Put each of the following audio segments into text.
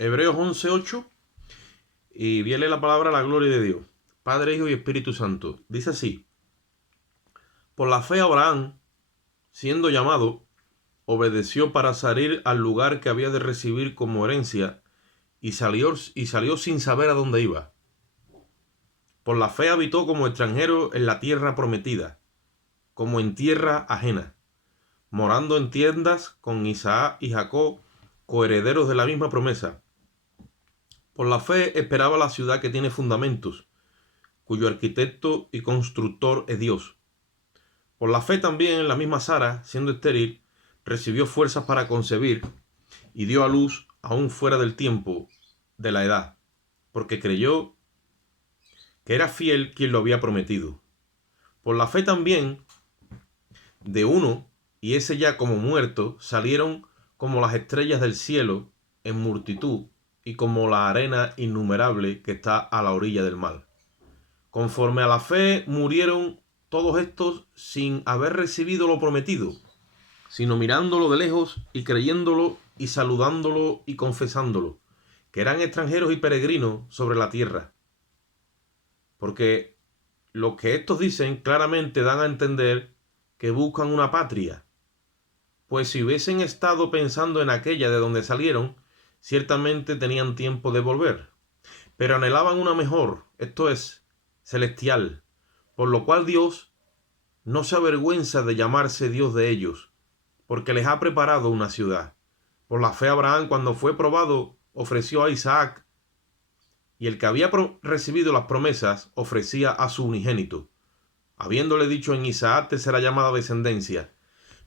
Hebreos 11:8, y viene la palabra la gloria de Dios, Padre, Hijo y Espíritu Santo. Dice así: por la fe Abraham, siendo llamado, obedeció para salir al lugar que había de recibir como herencia, y salió sin saber a dónde iba. Por la fe habitó como extranjero en la tierra prometida, como en tierra ajena, morando en tiendas con Isaac y Jacob, coherederos de la misma promesa. Por la fe esperaba la ciudad que tiene fundamentos, cuyo arquitecto y constructor es Dios. Por la fe también la misma Sara, siendo estéril, recibió fuerzas para concebir y dio a luz aún fuera del tiempo de la edad, porque creyó que era fiel quien lo había prometido. Por la fe también, de uno, y ese ya como muerto, salieron como las estrellas del cielo en multitud, y como la arena innumerable que está a la orilla del mar. Conforme a la fe murieron todos estos sin haber recibido lo prometido, sino mirándolo de lejos y creyéndolo y saludándolo y confesándolo, que eran extranjeros y peregrinos sobre la tierra. Porque lo que estos dicen claramente dan a entender que buscan una patria, pues si hubiesen estado pensando en aquella de donde salieron, ciertamente tenían tiempo de volver, pero anhelaban una mejor, esto es, celestial, por lo cual Dios no se avergüenza de llamarse Dios de ellos, porque les ha preparado una ciudad. Por la fe Abraham, cuando fue probado, ofreció a Isaac, y el que había recibido las promesas ofrecía a su unigénito, habiéndole dicho: en Isaac te será llamada descendencia,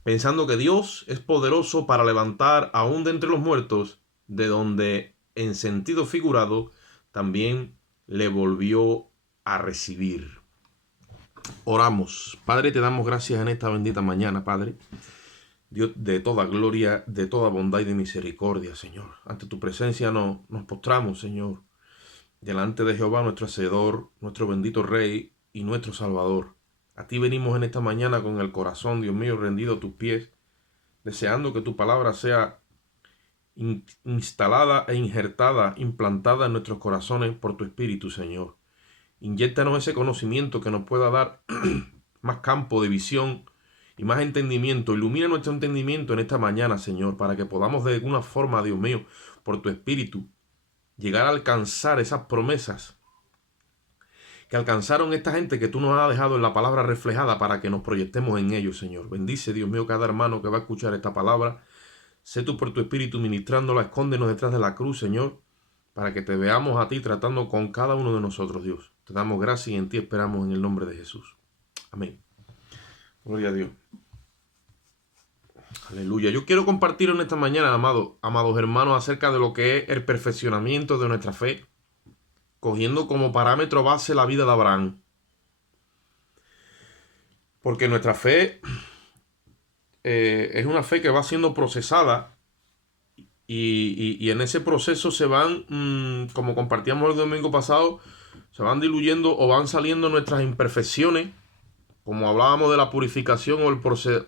pensando que Dios es poderoso para levantar aún de entre los muertos, de donde, en sentido figurado, también le volvió a recibir. Oramos. Padre, te damos gracias en esta bendita mañana, Padre, Dios de toda gloria, de toda bondad y de misericordia, Señor. Ante tu presencia nos postramos, Señor, delante de Jehová, nuestro Hacedor, nuestro bendito Rey y nuestro Salvador. A ti venimos en esta mañana con el corazón, Dios mío, rendido a tus pies, deseando que tu palabra sea instalada e injertada, implantada en nuestros corazones por tu Espíritu, Señor. Inyéctanos ese conocimiento que nos pueda dar más campo de visión y más entendimiento. Ilumina nuestro entendimiento en esta mañana, Señor, para que podamos de alguna forma, Dios mío, por tu Espíritu, llegar a alcanzar esas promesas que alcanzaron esta gente que tú nos has dejado en la palabra reflejada, para que nos proyectemos en ellos, Señor. Bendice, Dios mío, cada hermano que va a escuchar esta palabra. Sé tú por tu Espíritu ministrándola. Escóndenos detrás de la cruz, Señor, para que te veamos a ti tratando con cada uno de nosotros, Dios. Te damos gracias y en ti esperamos, en el nombre de Jesús. Amén. Gloria a Dios. Aleluya. Yo quiero compartir en esta mañana, amados hermanos, acerca de lo que es el perfeccionamiento de nuestra fe, cogiendo como parámetro base la vida de Abraham. Porque nuestra fe es una fe que va siendo procesada, y en ese proceso se van, como compartíamos el domingo pasado, se van diluyendo o van saliendo nuestras imperfecciones, como hablábamos de la purificación o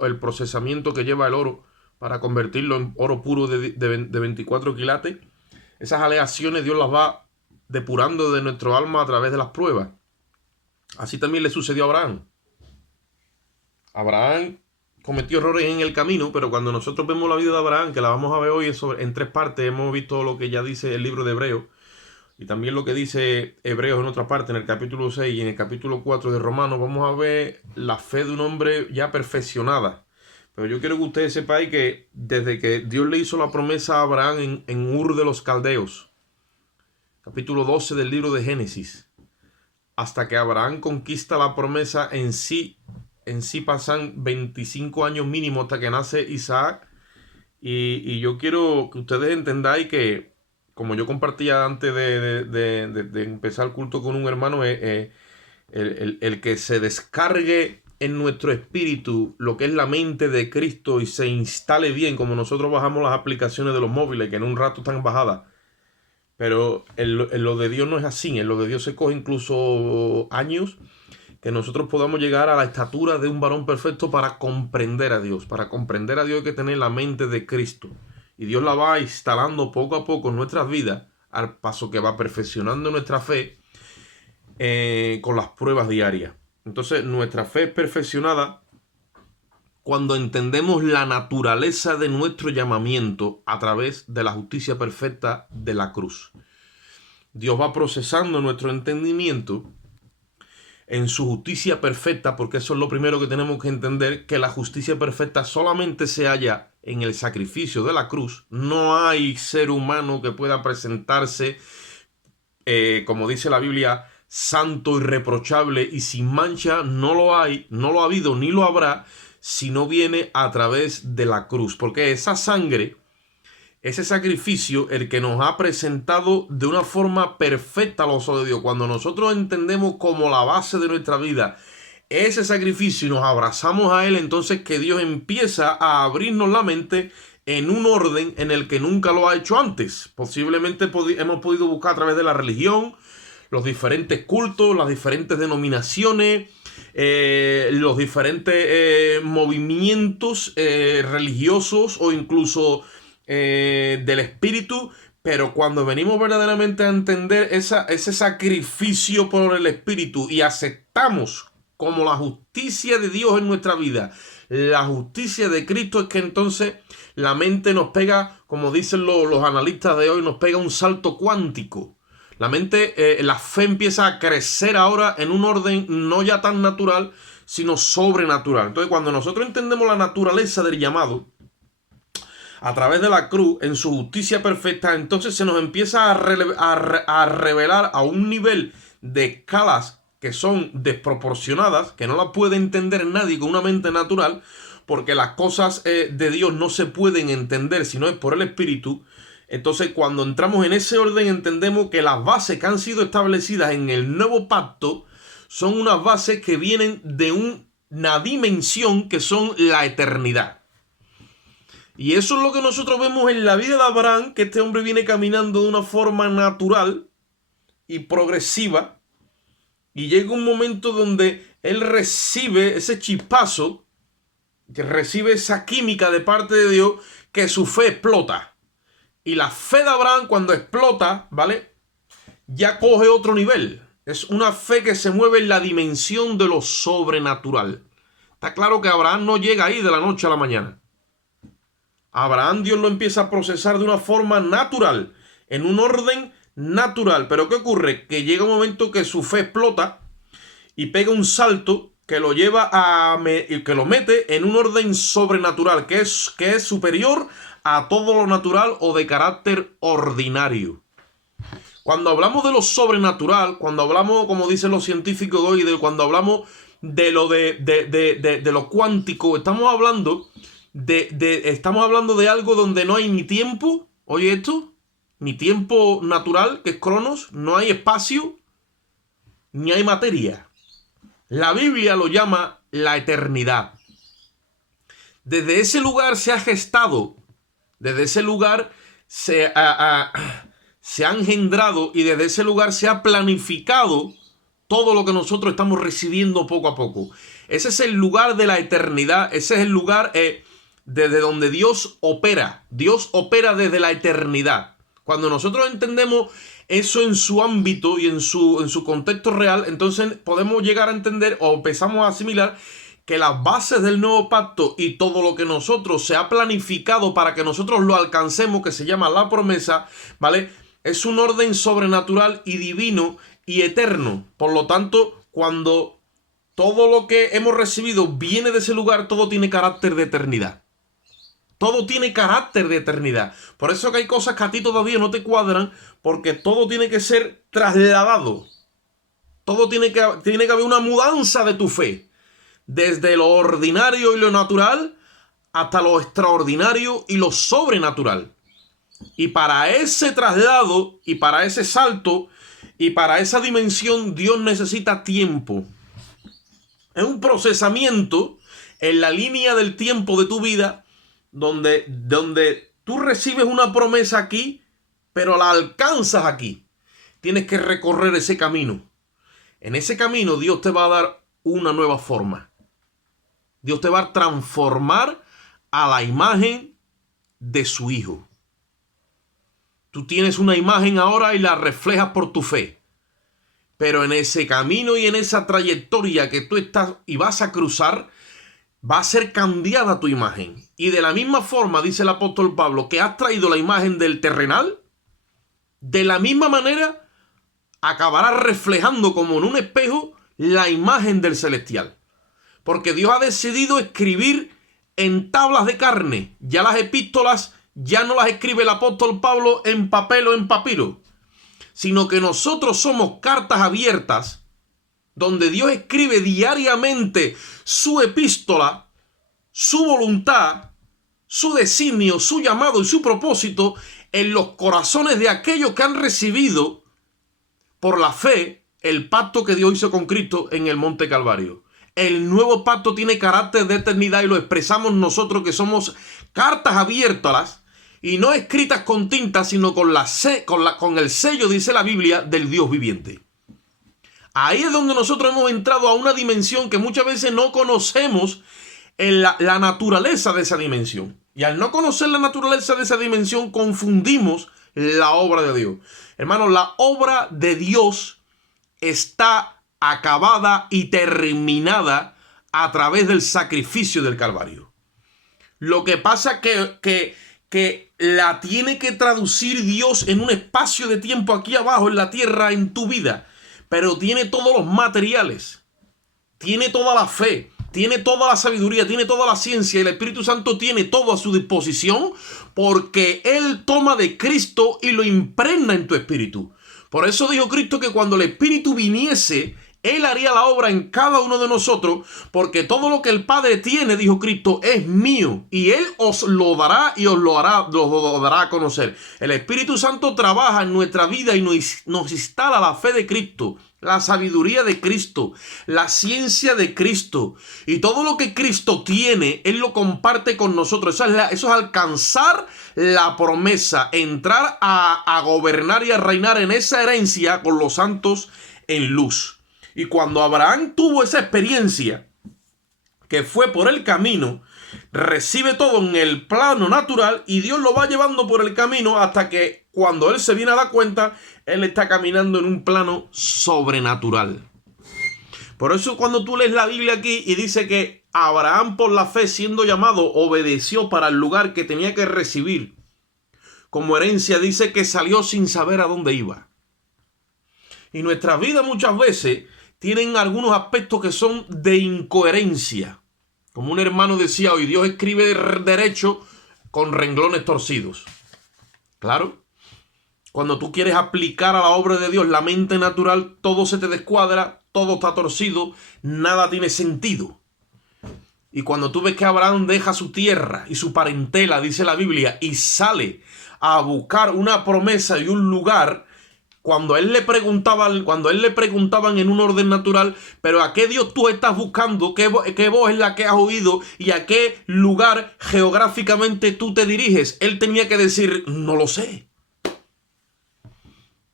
el procesamiento que lleva el oro para convertirlo en oro puro de 24 quilates. Esas aleaciones Dios las va depurando de nuestro alma a través de las pruebas. Así también le sucedió a Abraham. Abraham cometió errores en el camino, pero cuando nosotros vemos la vida de Abraham, que la vamos a ver hoy en 3 partes, hemos visto lo que ya dice el libro de Hebreos, y también lo que dice Hebreos en otra parte, en el capítulo 6 y en el capítulo 4 de Romanos, vamos a ver la fe de un hombre ya perfeccionada. Pero yo quiero que ustedes sepáis que desde que Dios le hizo la promesa a Abraham en Ur de los Caldeos, capítulo 12 del libro de Génesis, hasta que Abraham conquista la promesa en sí pasan 25 años mínimo hasta que nace Isaac. Y yo quiero que ustedes entendáis que, como yo compartía antes de empezar el culto con un hermano, el que se descargue en nuestro espíritu lo que es la mente de Cristo y se instale bien, como nosotros bajamos las aplicaciones de los móviles, que en un rato están bajadas. Pero en lo de Dios no es así. En lo de Dios se coge incluso años, que nosotros podamos llegar a la estatura de un varón perfecto para comprender a Dios. Para comprender a Dios hay que tener la mente de Cristo. y Dios la va instalando poco a poco en nuestras vidas, al paso que va perfeccionando nuestra fe con las pruebas diarias. Entonces, nuestra fe es perfeccionada cuando entendemos la naturaleza de nuestro llamamiento a través de la justicia perfecta de la cruz. Dios va procesando nuestro entendimiento en su justicia perfecta, porque eso es lo primero que tenemos que entender, que la justicia perfecta solamente se halla en el sacrificio de la cruz. No hay ser humano que pueda presentarse, como dice la Biblia, santo, irreprochable y sin mancha. No lo hay, no lo ha habido ni lo habrá, si no viene a través de la cruz, porque esa sangre, ese sacrificio, el que nos ha presentado de una forma perfecta a los ojos de Dios. Cuando nosotros entendemos como la base de nuestra vida ese sacrificio y nos abrazamos a Él, entonces que Dios empieza a abrirnos la mente en un orden en el que nunca lo ha hecho antes. Posiblemente hemos podido buscar a través de la religión, los diferentes cultos, las diferentes denominaciones, los diferentes movimientos religiosos o incluso del espíritu, pero cuando venimos verdaderamente a entender ese sacrificio por el espíritu y aceptamos como la justicia de Dios en nuestra vida, la justicia de Cristo, es que entonces la mente nos pega, como dicen los analistas de hoy, nos pega un salto cuántico. La mente, la fe empieza a crecer ahora en un orden no ya tan natural, sino sobrenatural. Entonces, cuando nosotros entendemos la naturaleza del llamado a través de la cruz, en su justicia perfecta, entonces se nos empieza a revelar a un nivel de escalas que son desproporcionadas, que no las puede entender nadie con una mente natural, porque las cosas de Dios no se pueden entender si no es por el Espíritu. Entonces, cuando entramos en ese orden, entendemos que las bases que han sido establecidas en el nuevo pacto son unas bases que vienen de una dimensión que son la eternidad. Y eso es lo que nosotros vemos en la vida de Abraham, que este hombre viene caminando de una forma natural y progresiva, y llega un momento donde él recibe ese chispazo, que recibe esa química de parte de Dios, que su fe explota. Y la fe de Abraham, cuando explota, ¿vale?, ya coge otro nivel. Es una fe que se mueve en la dimensión de lo sobrenatural. Está claro que Abraham no llega ahí de la noche a la mañana. Abraham, Dios lo empieza a procesar de una forma natural, en un orden natural. Pero ¿qué ocurre? Que llega un momento que su fe explota y pega un salto que lo lleva que lo mete en un orden sobrenatural, que es superior a todo lo natural o de carácter ordinario. Cuando hablamos de lo sobrenatural, cuando hablamos, como dicen los científicos de hoy, cuando hablamos de lo cuántico, estamos hablando de algo donde no hay ni tiempo, oye esto, ni tiempo natural, que es cronos, no hay espacio, ni hay materia. La Biblia lo llama la eternidad. Desde ese lugar se ha gestado, desde ese lugar se ha engendrado y desde ese lugar se ha planificado todo lo que nosotros estamos recibiendo poco a poco. Ese es el lugar de la eternidad, ese es el lugar desde donde Dios opera. Dios opera desde la eternidad. Cuando nosotros entendemos eso en su ámbito y en su contexto real, entonces podemos llegar a entender o empezamos a asimilar que las bases del nuevo pacto y todo lo que nosotros se ha planificado para que nosotros lo alcancemos, que se llama la promesa, ¿vale?, es un orden sobrenatural y divino y eterno. Por lo tanto, cuando todo lo que hemos recibido viene de ese lugar, todo tiene carácter de eternidad. Todo tiene carácter de eternidad. Por eso que hay cosas que a ti todavía no te cuadran, porque todo tiene que ser trasladado. Todo tiene que haber una mudanza de tu fe. Desde lo ordinario y lo natural hasta lo extraordinario y lo sobrenatural. Y para ese traslado y para ese salto y para esa dimensión, Dios necesita tiempo. Es un procesamiento en la línea del tiempo de tu vida donde tú recibes una promesa aquí, pero la alcanzas aquí. Tienes que recorrer ese camino. En ese camino Dios te va a dar una nueva forma. Dios te va a transformar a la imagen de su Hijo. Tú tienes una imagen ahora y la reflejas por tu fe. Pero en ese camino y en esa trayectoria que tú estás y vas a cruzar, va a ser cambiada tu imagen. Y de la misma forma, dice el apóstol Pablo, que has traído la imagen del terrenal, de la misma manera acabarás reflejando como en un espejo la imagen del celestial. Porque Dios ha decidido escribir en tablas de carne. Ya las epístolas ya no las escribe el apóstol Pablo en papel o en papiro, sino que nosotros somos cartas abiertas donde Dios escribe diariamente su epístola, su voluntad, su designio, su llamado y su propósito en los corazones de aquellos que han recibido por la fe el pacto que Dios hizo con Cristo en el Monte Calvario. El nuevo pacto tiene carácter de eternidad y lo expresamos nosotros que somos cartas abiertas y no escritas con tinta, sino con el sello, dice la Biblia, del Dios viviente. Ahí es donde nosotros hemos entrado a una dimensión que muchas veces no conocemos en la naturaleza de esa dimensión. Y al no conocer la naturaleza de esa dimensión, confundimos la obra de Dios. Hermano, la obra de Dios está acabada y terminada a través del sacrificio del Calvario. Lo que pasa que la tiene que traducir Dios en un espacio de tiempo aquí abajo en la tierra, en tu vida. Pero tiene todos los materiales, tiene toda la fe, tiene toda la sabiduría, tiene toda la ciencia. El Espíritu Santo tiene todo a su disposición porque Él toma de Cristo y lo impregna en tu espíritu. Por eso dijo Cristo que cuando el Espíritu viniese, Él haría la obra en cada uno de nosotros, porque todo lo que el Padre tiene, dijo Cristo, es mío. Y Él os lo dará y os lo dará a conocer. El Espíritu Santo trabaja en nuestra vida y nos instala la fe de Cristo, la sabiduría de Cristo, la ciencia de Cristo. Y todo lo que Cristo tiene, Él lo comparte con nosotros. Eso es alcanzar la promesa, entrar a gobernar y a reinar en esa herencia con los santos en luz. Y cuando Abraham tuvo esa experiencia, que fue por el camino, recibe todo en el plano natural y Dios lo va llevando por el camino hasta que cuando él se viene a dar cuenta, él está caminando en un plano sobrenatural. Por eso cuando tú lees la Biblia aquí y dice que Abraham por la fe siendo llamado obedeció para el lugar que tenía que recibir como herencia, dice que salió sin saber a dónde iba. Y nuestras vidas muchas veces tienen algunos aspectos que son de incoherencia. Como un hermano decía hoy, Dios escribe derecho con renglones torcidos. Claro, cuando tú quieres aplicar a la obra de Dios la mente natural, todo se te descuadra, todo está torcido, nada tiene sentido. Y cuando tú ves que Abraham deja su tierra y su parentela, dice la Biblia, y sale a buscar una promesa y un lugar, cuando él le preguntaban en un orden natural, pero ¿a qué Dios tú estás buscando? ¿Qué voz es la que has oído? ¿Y a qué lugar geográficamente tú te diriges? Él tenía que decir, no lo sé.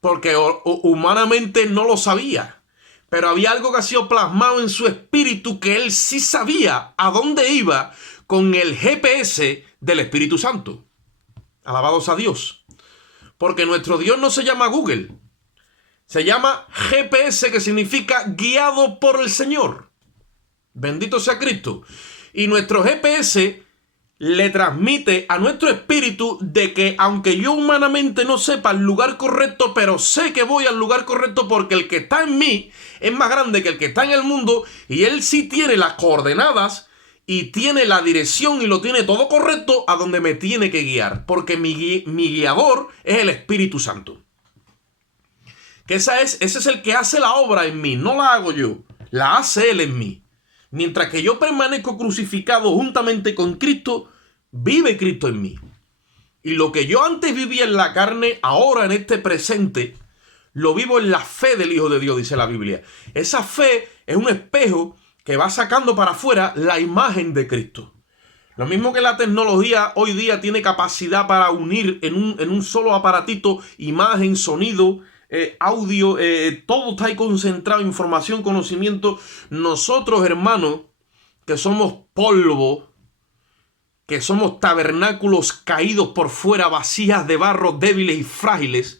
Porque humanamente no lo sabía. Pero había algo que ha sido plasmado en su espíritu que él sí sabía a dónde iba con el GPS del Espíritu Santo. Alabados a Dios. Porque nuestro Dios no se llama Google. Se llama GPS, que significa guiado por el Señor. Bendito sea Cristo. Y nuestro GPS le transmite a nuestro espíritu de que aunque yo humanamente no sepa el lugar correcto, pero sé que voy al lugar correcto porque el que está en mí es más grande que el que está en el mundo y él sí tiene las coordenadas y tiene la dirección y lo tiene todo correcto a donde me tiene que guiar. Porque mi guiador es el Espíritu Santo. Que ese es el que hace la obra en mí, no la hago yo, la hace Él en mí. Mientras que yo permanezco crucificado juntamente con Cristo, vive Cristo en mí. Y lo que yo antes vivía en la carne, ahora en este presente, lo vivo en la fe del Hijo de Dios, dice la Biblia. Esa fe es un espejo que va sacando para afuera la imagen de Cristo. Lo mismo que la tecnología hoy día tiene capacidad para unir en un solo aparatito imagen, sonido, audio, todo está ahí concentrado, información, conocimiento. Nosotros, hermanos, que somos polvo, que somos tabernáculos caídos por fuera, vasijas de barro débiles y frágiles,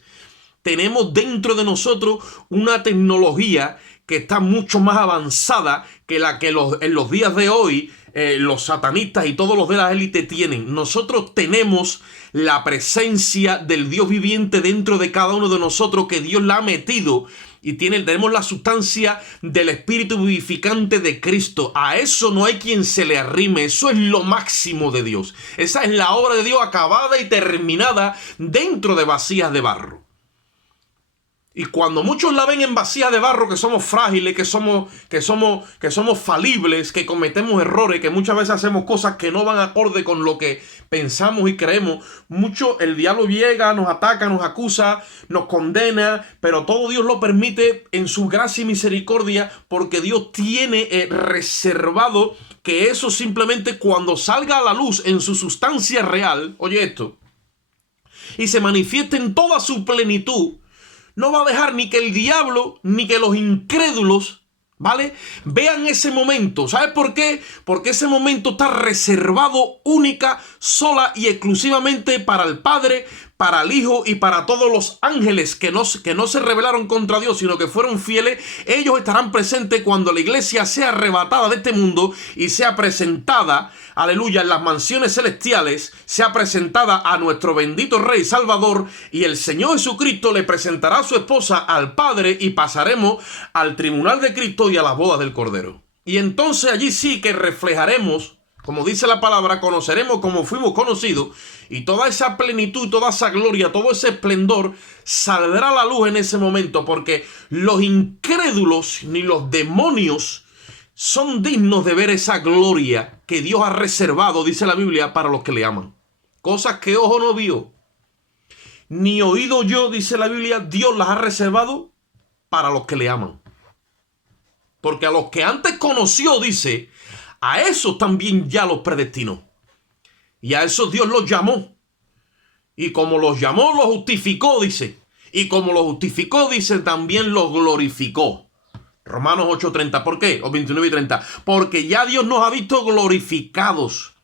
tenemos dentro de nosotros una tecnología que está mucho más avanzada que la que en los días de hoy los satanistas y todos los de la élite tienen. Nosotros tenemos la presencia del Dios viviente dentro de cada uno de nosotros, que Dios la ha metido, y tenemos la sustancia del Espíritu vivificante de Cristo. A eso no hay quien se le arrime. Eso es lo máximo de Dios. Esa es la obra de Dios acabada y terminada dentro de vasijas de barro. Y cuando muchos la ven en vasijas de barro, que somos frágiles, que somos falibles, que cometemos errores, que muchas veces hacemos cosas que no van acorde con lo que pensamos y creemos, mucho el diablo llega, nos ataca, nos acusa, nos condena, pero todo Dios lo permite en su gracia y misericordia, porque Dios tiene reservado que eso simplemente cuando salga a la luz en su sustancia real, oye esto, y se manifieste en toda su plenitud, no va a dejar ni que el diablo, ni que los incrédulos, ¿vale?, vean ese momento. ¿Sabes por qué? Porque ese momento está reservado única, sola y exclusivamente para el Padre, para el Hijo y para todos los ángeles que no se rebelaron contra Dios, sino que fueron fieles. Ellos estarán presentes cuando la iglesia sea arrebatada de este mundo y sea presentada, aleluya, en las mansiones celestiales, sea presentada a nuestro bendito Rey Salvador, y el Señor Jesucristo le presentará a su esposa al Padre, y pasaremos al tribunal de Cristo y a las bodas del Cordero. Y entonces allí sí que reflejaremos, como dice la palabra, conoceremos como fuimos conocidos, y toda esa plenitud, toda esa gloria, todo ese esplendor saldrá a la luz en ese momento, porque los incrédulos ni los demonios son dignos de ver esa gloria que Dios ha reservado, dice la Biblia, para los que le aman. Cosas que ojo no vio, ni oído yo, dice la Biblia, Dios las ha reservado para los que le aman. Porque a los que antes conoció, dice, a esos también ya los predestinó. Y a esos Dios los llamó. Y como los llamó, los justificó, dice. Y como los justificó, dice, también los glorificó. Romanos 8:30. ¿Por qué? O 29 y 30. Porque ya Dios nos ha visto glorificados.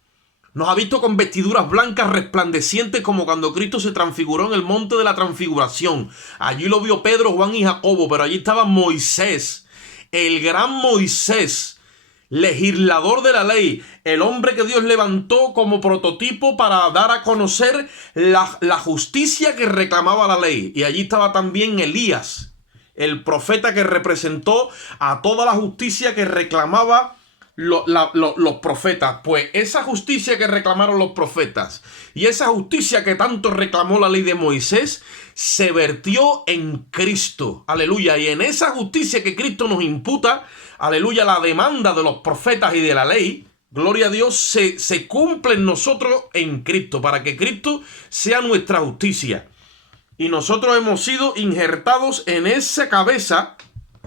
Nos ha visto con vestiduras blancas resplandecientes, como cuando Cristo se transfiguró en el monte de la transfiguración. Allí lo vio Pedro, Juan y Jacobo, pero allí estaba Moisés, el gran Moisés, legislador de la ley, el hombre que Dios levantó como prototipo para dar a conocer la justicia que reclamaba la ley. Y allí estaba también Elías, el profeta que representó a toda la justicia que reclamaba los profetas. Pues esa justicia que reclamaron los profetas y esa justicia que tanto reclamó la ley de Moisés se vertió en Cristo. Aleluya. Y en esa justicia que Cristo nos imputa, aleluya, la demanda de los profetas y de la ley, gloria a Dios, se cumple en nosotros en Cristo, para que Cristo sea nuestra justicia. Y nosotros hemos sido injertados en esa cabeza,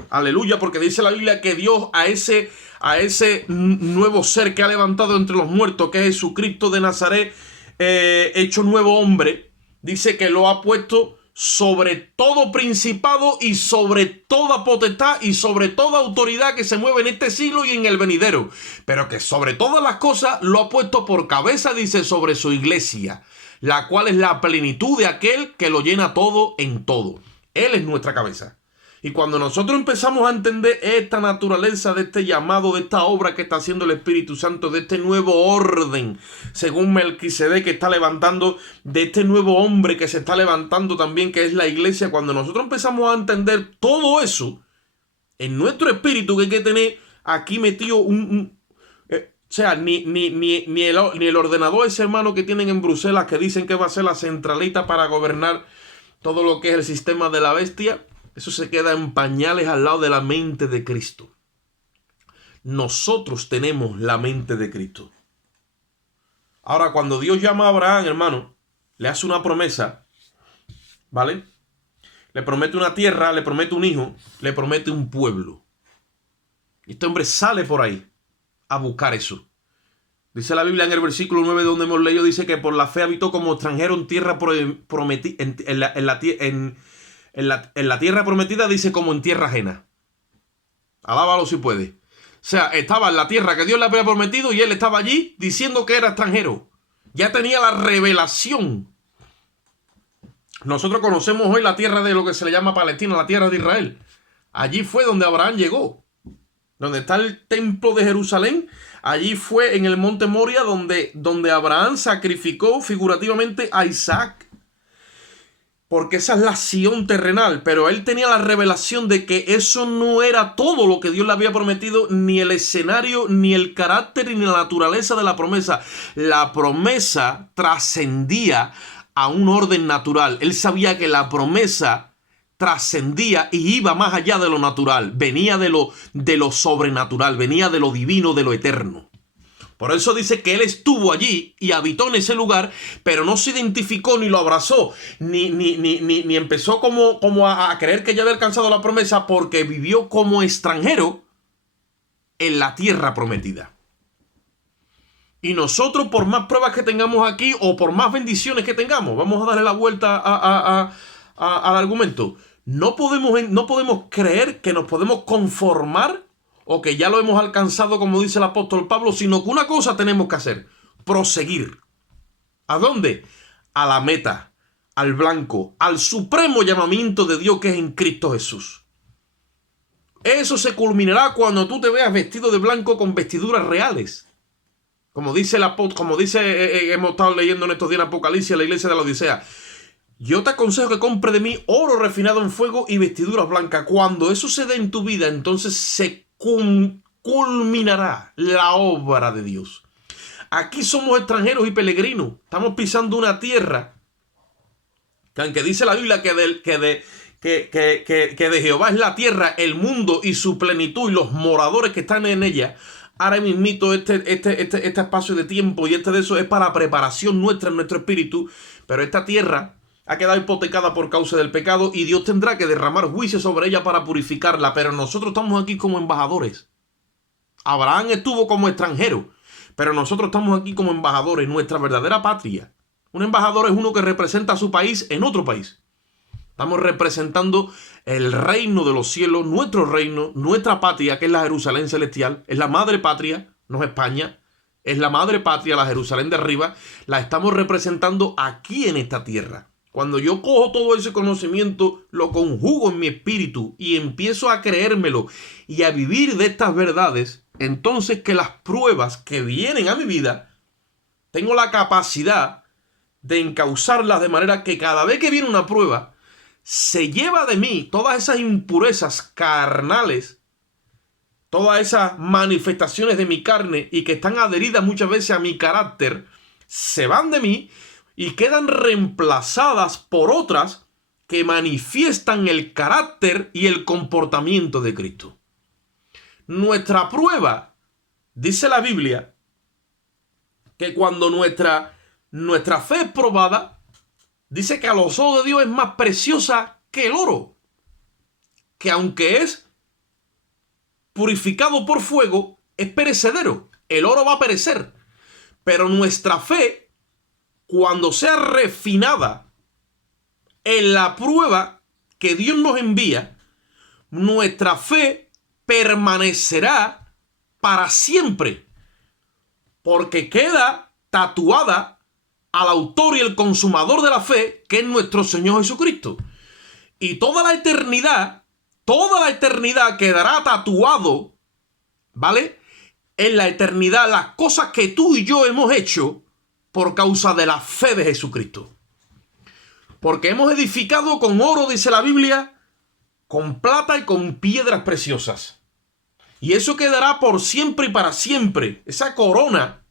aleluya, porque dice la Biblia que Dios a ese nuevo ser que ha levantado entre los muertos, que es Jesucristo de Nazaret, hecho nuevo hombre, dice que lo ha puesto sobre todo principado y sobre toda potestad y sobre toda autoridad que se mueve en este siglo y en el venidero, pero que sobre todas las cosas lo ha puesto por cabeza, dice, sobre su iglesia, la cual es la plenitud de aquel que lo llena todo en todo. Él es nuestra cabeza. Y cuando nosotros empezamos a entender esta naturaleza de este llamado, de esta obra que está haciendo el Espíritu Santo, de este nuevo orden, según Melquisedec, que está levantando, de este nuevo hombre que se está levantando también, que es la iglesia, cuando nosotros empezamos a entender todo eso, en nuestro espíritu, que hay que tener aquí metido o sea, ni el ordenador ese, hermano, que tienen en Bruselas, que dicen que va a ser la centralita para gobernar todo lo que es el sistema de la bestia, eso se queda en pañales al lado de la mente de Cristo. Nosotros tenemos la mente de Cristo. Ahora, cuando Dios llama a Abraham, hermano, le hace una promesa, ¿vale? Le promete una tierra, le promete un hijo, le promete un pueblo. Y este hombre sale por ahí a buscar eso. Dice la Biblia en el versículo 9, donde hemos leído, dice que por la fe habitó como extranjero en tierra prometida, en la tierra prometida, dice, como en tierra ajena. Alábalo si puede. O sea, estaba en la tierra que Dios le había prometido y él estaba allí diciendo que era extranjero. Ya tenía la revelación. Nosotros conocemos hoy la tierra de lo que se le llama Palestina, la tierra de Israel. Allí fue donde Abraham llegó. Donde está el templo de Jerusalén, allí fue en el monte Moria donde Abraham sacrificó figurativamente a Isaac. Porque esa es la Sión terrenal, pero él tenía la revelación de que eso no era todo lo que Dios le había prometido, ni el escenario, ni el carácter, ni la naturaleza de la promesa. La promesa trascendía a un orden natural. Él sabía que la promesa trascendía y iba más allá de lo natural, venía de lo sobrenatural, venía de lo divino, de lo eterno. Por eso dice que él estuvo allí y habitó en ese lugar, pero no se identificó ni lo abrazó, ni empezó como a creer que ya había alcanzado la promesa, porque vivió como extranjero en la tierra prometida. Y nosotros, por más pruebas que tengamos aquí o por más bendiciones que tengamos, vamos a darle la vuelta al argumento. No podemos creer que nos podemos conformar o que ya lo hemos alcanzado, como dice el apóstol Pablo, sino que una cosa tenemos que hacer: proseguir. ¿A dónde? A la meta, al blanco, al supremo llamamiento de Dios que es en Cristo Jesús. Eso se culminará cuando tú te veas vestido de blanco con vestiduras reales. Como dice hemos estado leyendo en estos días en Apocalipsis, la iglesia de la Odisea. Yo te aconsejo que compre de mí oro refinado en fuego y vestiduras blancas. Cuando eso se dé en tu vida, entonces se culminará la obra de Dios. Aquí somos extranjeros y peregrinos. Estamos pisando una tierra que, aunque dice la Biblia que de Jehová es la tierra, el mundo y su plenitud y los moradores que están en ella, ahora mismito este espacio de tiempo y de eso es para preparación nuestra en nuestro espíritu. Pero esta tierra ha quedado hipotecada por causa del pecado y Dios tendrá que derramar juicio sobre ella para purificarla. Pero nosotros estamos aquí como embajadores. Abraham estuvo como extranjero, pero nosotros estamos aquí como embajadores, nuestra verdadera patria. Un embajador es uno que representa a su país en otro país. Estamos representando el reino de los cielos, nuestro reino, nuestra patria, que es la Jerusalén celestial. Es la madre patria, no es España. Es la madre patria, la Jerusalén de arriba. La estamos representando aquí en esta tierra. Cuando yo cojo todo ese conocimiento, lo conjugo en mi espíritu y empiezo a creérmelo y a vivir de estas verdades, entonces que las pruebas que vienen a mi vida, tengo la capacidad de encauzarlas de manera que cada vez que viene una prueba, se lleva de mí todas esas impurezas carnales, todas esas manifestaciones de mi carne y que están adheridas muchas veces a mi carácter, se van de mí y quedan reemplazadas por otras que manifiestan el carácter y el comportamiento de Cristo. Nuestra prueba, dice la Biblia, que cuando nuestra fe es probada, dice que a los ojos de Dios es más preciosa que el oro, que aunque es purificado por fuego, es perecedero. El oro va a perecer, pero nuestra fe, cuando sea refinada en la prueba que Dios nos envía, nuestra fe permanecerá para siempre, porque queda tatuada al autor y el consumador de la fe, que es nuestro Señor Jesucristo. Y toda la eternidad quedará tatuado, ¿vale? En la eternidad las cosas que tú y yo hemos hecho por causa de la fe de Jesucristo. Porque hemos edificado con oro, dice la Biblia, con plata y con piedras preciosas. Y eso quedará por siempre y para siempre. Esa corona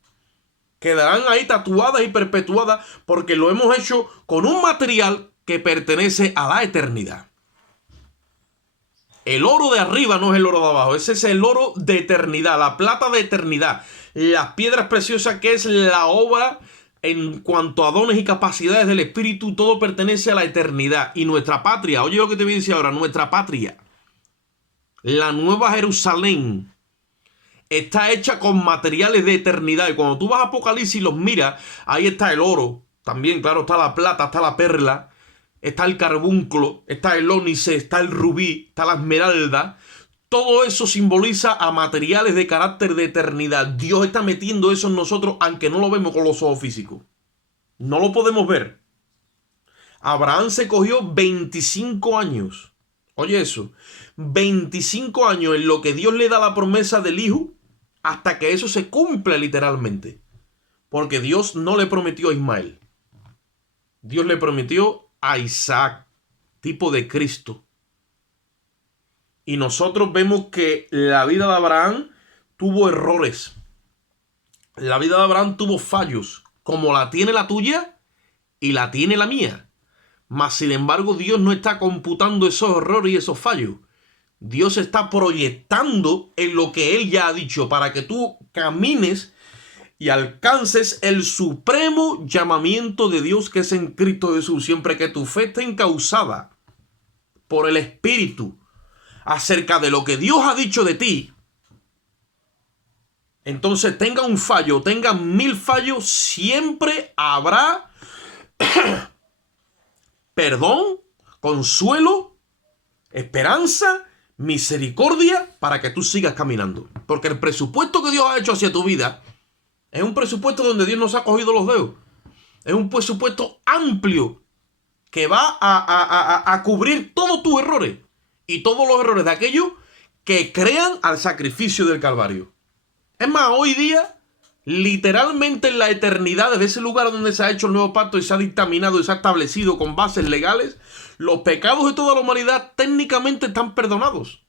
quedarán ahí tatuadas y perpetuadas porque lo hemos hecho con un material que pertenece a la eternidad. El oro de arriba no es el oro de abajo. Ese es el oro de eternidad, la plata de eternidad. Las piedras preciosas, que es la obra en cuanto a dones y capacidades del Espíritu, todo pertenece a la eternidad. Y nuestra patria, oye lo que te voy a decir ahora, nuestra patria, la Nueva Jerusalén, está hecha con materiales de eternidad. Y cuando tú vas a Apocalipsis y los miras, ahí está el oro. También, claro, está la plata, está la perla, está el carbunclo, está el ónice, está el rubí, está la esmeralda. Todo eso simboliza a materiales de carácter de eternidad. Dios está metiendo eso en nosotros, aunque no lo vemos con los ojos físicos. No lo podemos ver. Abraham se cogió 25 años. Oye eso, 25 años en lo que Dios le da la promesa del hijo hasta que eso se cumple literalmente. Porque Dios no le prometió a Ismael. Dios le prometió a Isaac, tipo de Cristo. Y nosotros vemos que la vida de Abraham tuvo errores. La vida de Abraham tuvo fallos, como la tiene la tuya y la tiene la mía. Mas, sin embargo, Dios no está computando esos errores y esos fallos. Dios está proyectando en lo que Él ya ha dicho para que tú camines y alcances el supremo llamamiento de Dios que es en Cristo Jesús, siempre que tu fe esté encauzada por el Espíritu acerca de lo que Dios ha dicho de ti. Entonces, tenga un fallo, tenga 1000 fallos, siempre habrá perdón, consuelo, esperanza, misericordia para que tú sigas caminando. Porque el presupuesto que Dios ha hecho hacia tu vida es un presupuesto donde Dios nos ha cogido los dedos. Es un presupuesto amplio que va a cubrir todos tus errores y todos los errores de aquellos que crean al sacrificio del Calvario. Es más, hoy día, literalmente en la eternidad, desde ese lugar donde se ha hecho el nuevo pacto y se ha dictaminado y se ha establecido con bases legales, los pecados de toda la humanidad técnicamente están perdonados.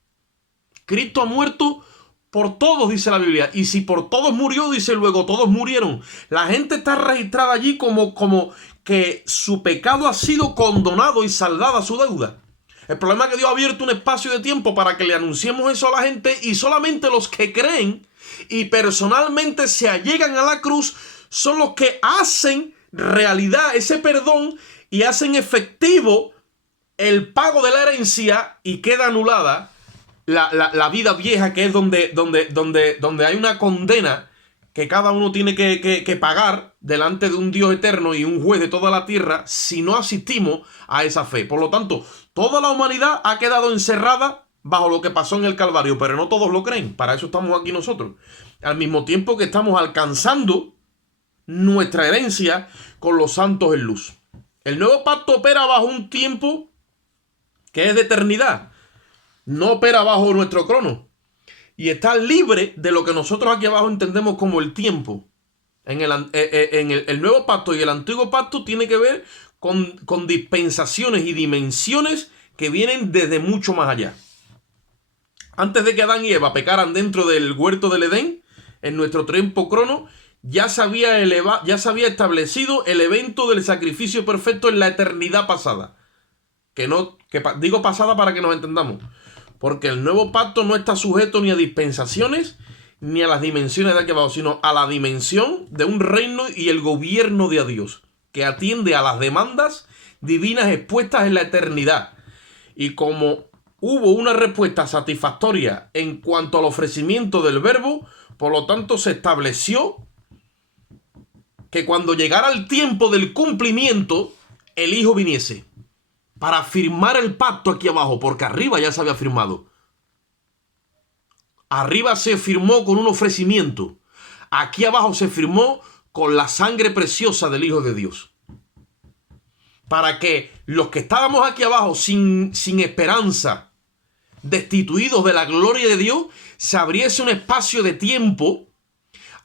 Cristo ha muerto por todos, dice la Biblia. Y si por todos murió, dice luego, todos murieron. La gente está registrada allí como que su pecado ha sido condonado y saldada su deuda. El problema es que Dios ha abierto un espacio de tiempo para que le anunciemos eso a la gente, y solamente los que creen y personalmente se allegan a la cruz son los que hacen realidad ese perdón y hacen efectivo el pago de la herencia, y queda anulada la vida vieja, que es donde hay una condena que cada uno tiene que pagar delante de un Dios eterno y un juez de toda la tierra si no asistimos a esa fe. Por lo tanto, toda la humanidad ha quedado encerrada bajo lo que pasó en el Calvario, pero no todos lo creen. Para eso estamos aquí nosotros. Al mismo tiempo que estamos alcanzando nuestra herencia con los santos en luz. El nuevo pacto opera bajo un tiempo que es de eternidad. No opera bajo nuestro crono. Y está libre de lo que nosotros aquí abajo entendemos como el tiempo. En el nuevo pacto y el antiguo pacto tiene que ver con dispensaciones y dimensiones que vienen desde mucho más allá. Antes de que Adán y Eva pecaran dentro del huerto del Edén, en nuestro tiempo crono, ya se había establecido el evento del sacrificio perfecto en la eternidad pasada. Digo pasada para que nos entendamos. Porque el nuevo pacto no está sujeto ni a dispensaciones ni a las dimensiones de aquí abajo, sino a la dimensión de un reino y el gobierno de Dios, que atiende a las demandas divinas expuestas en la eternidad. Y como hubo una respuesta satisfactoria en cuanto al ofrecimiento del Verbo, por lo tanto se estableció que cuando llegara el tiempo del cumplimiento, el Hijo viniese para firmar el pacto aquí abajo, porque arriba ya se había firmado. Arriba se firmó con un ofrecimiento. Aquí abajo se firmó con la sangre preciosa del Hijo de Dios. Para que los que estábamos aquí abajo sin esperanza, destituidos de la gloria de Dios, se abriese un espacio de tiempo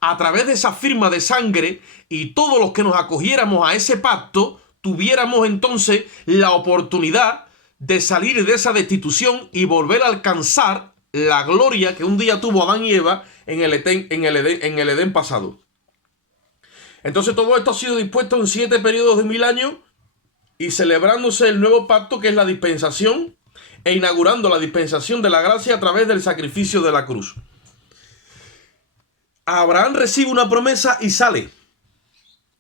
a través de esa firma de sangre, y todos los que nos acogiéramos a ese pacto tuviéramos entonces la oportunidad de salir de esa destitución y volver a alcanzar la gloria que un día tuvo Adán y Eva en el Edén pasado. Entonces todo esto ha sido dispuesto en 7 periodos de 1000 años, y celebrándose el nuevo pacto, que es la dispensación, e inaugurando la dispensación de la gracia a través del sacrificio de la cruz. Abraham recibe una promesa y sale.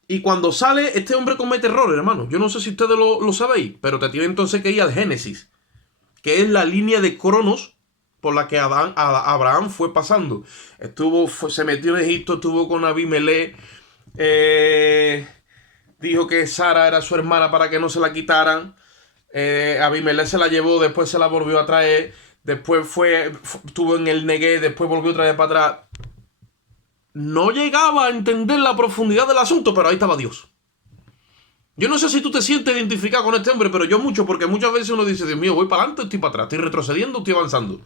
Y cuando sale, este hombre comete errores, hermano. Yo no sé si ustedes lo sabéis, pero te tiene entonces que ir al Génesis, que es la línea de cronos por la que Abraham fue pasando. Se metió en Egipto, estuvo con Abimelech, dijo que Sara era su hermana para que no se la quitaran. Abimelech se la llevó, después se la volvió a traer, después estuvo en el Negué, después volvió otra vez para atrás. No llegaba a entender la profundidad del asunto, pero ahí estaba Dios. Yo no sé si tú te sientes identificado con este hombre, pero yo mucho, porque muchas veces uno dice, Dios mío, voy para adelante, estoy para atrás, estoy retrocediendo, estoy avanzando.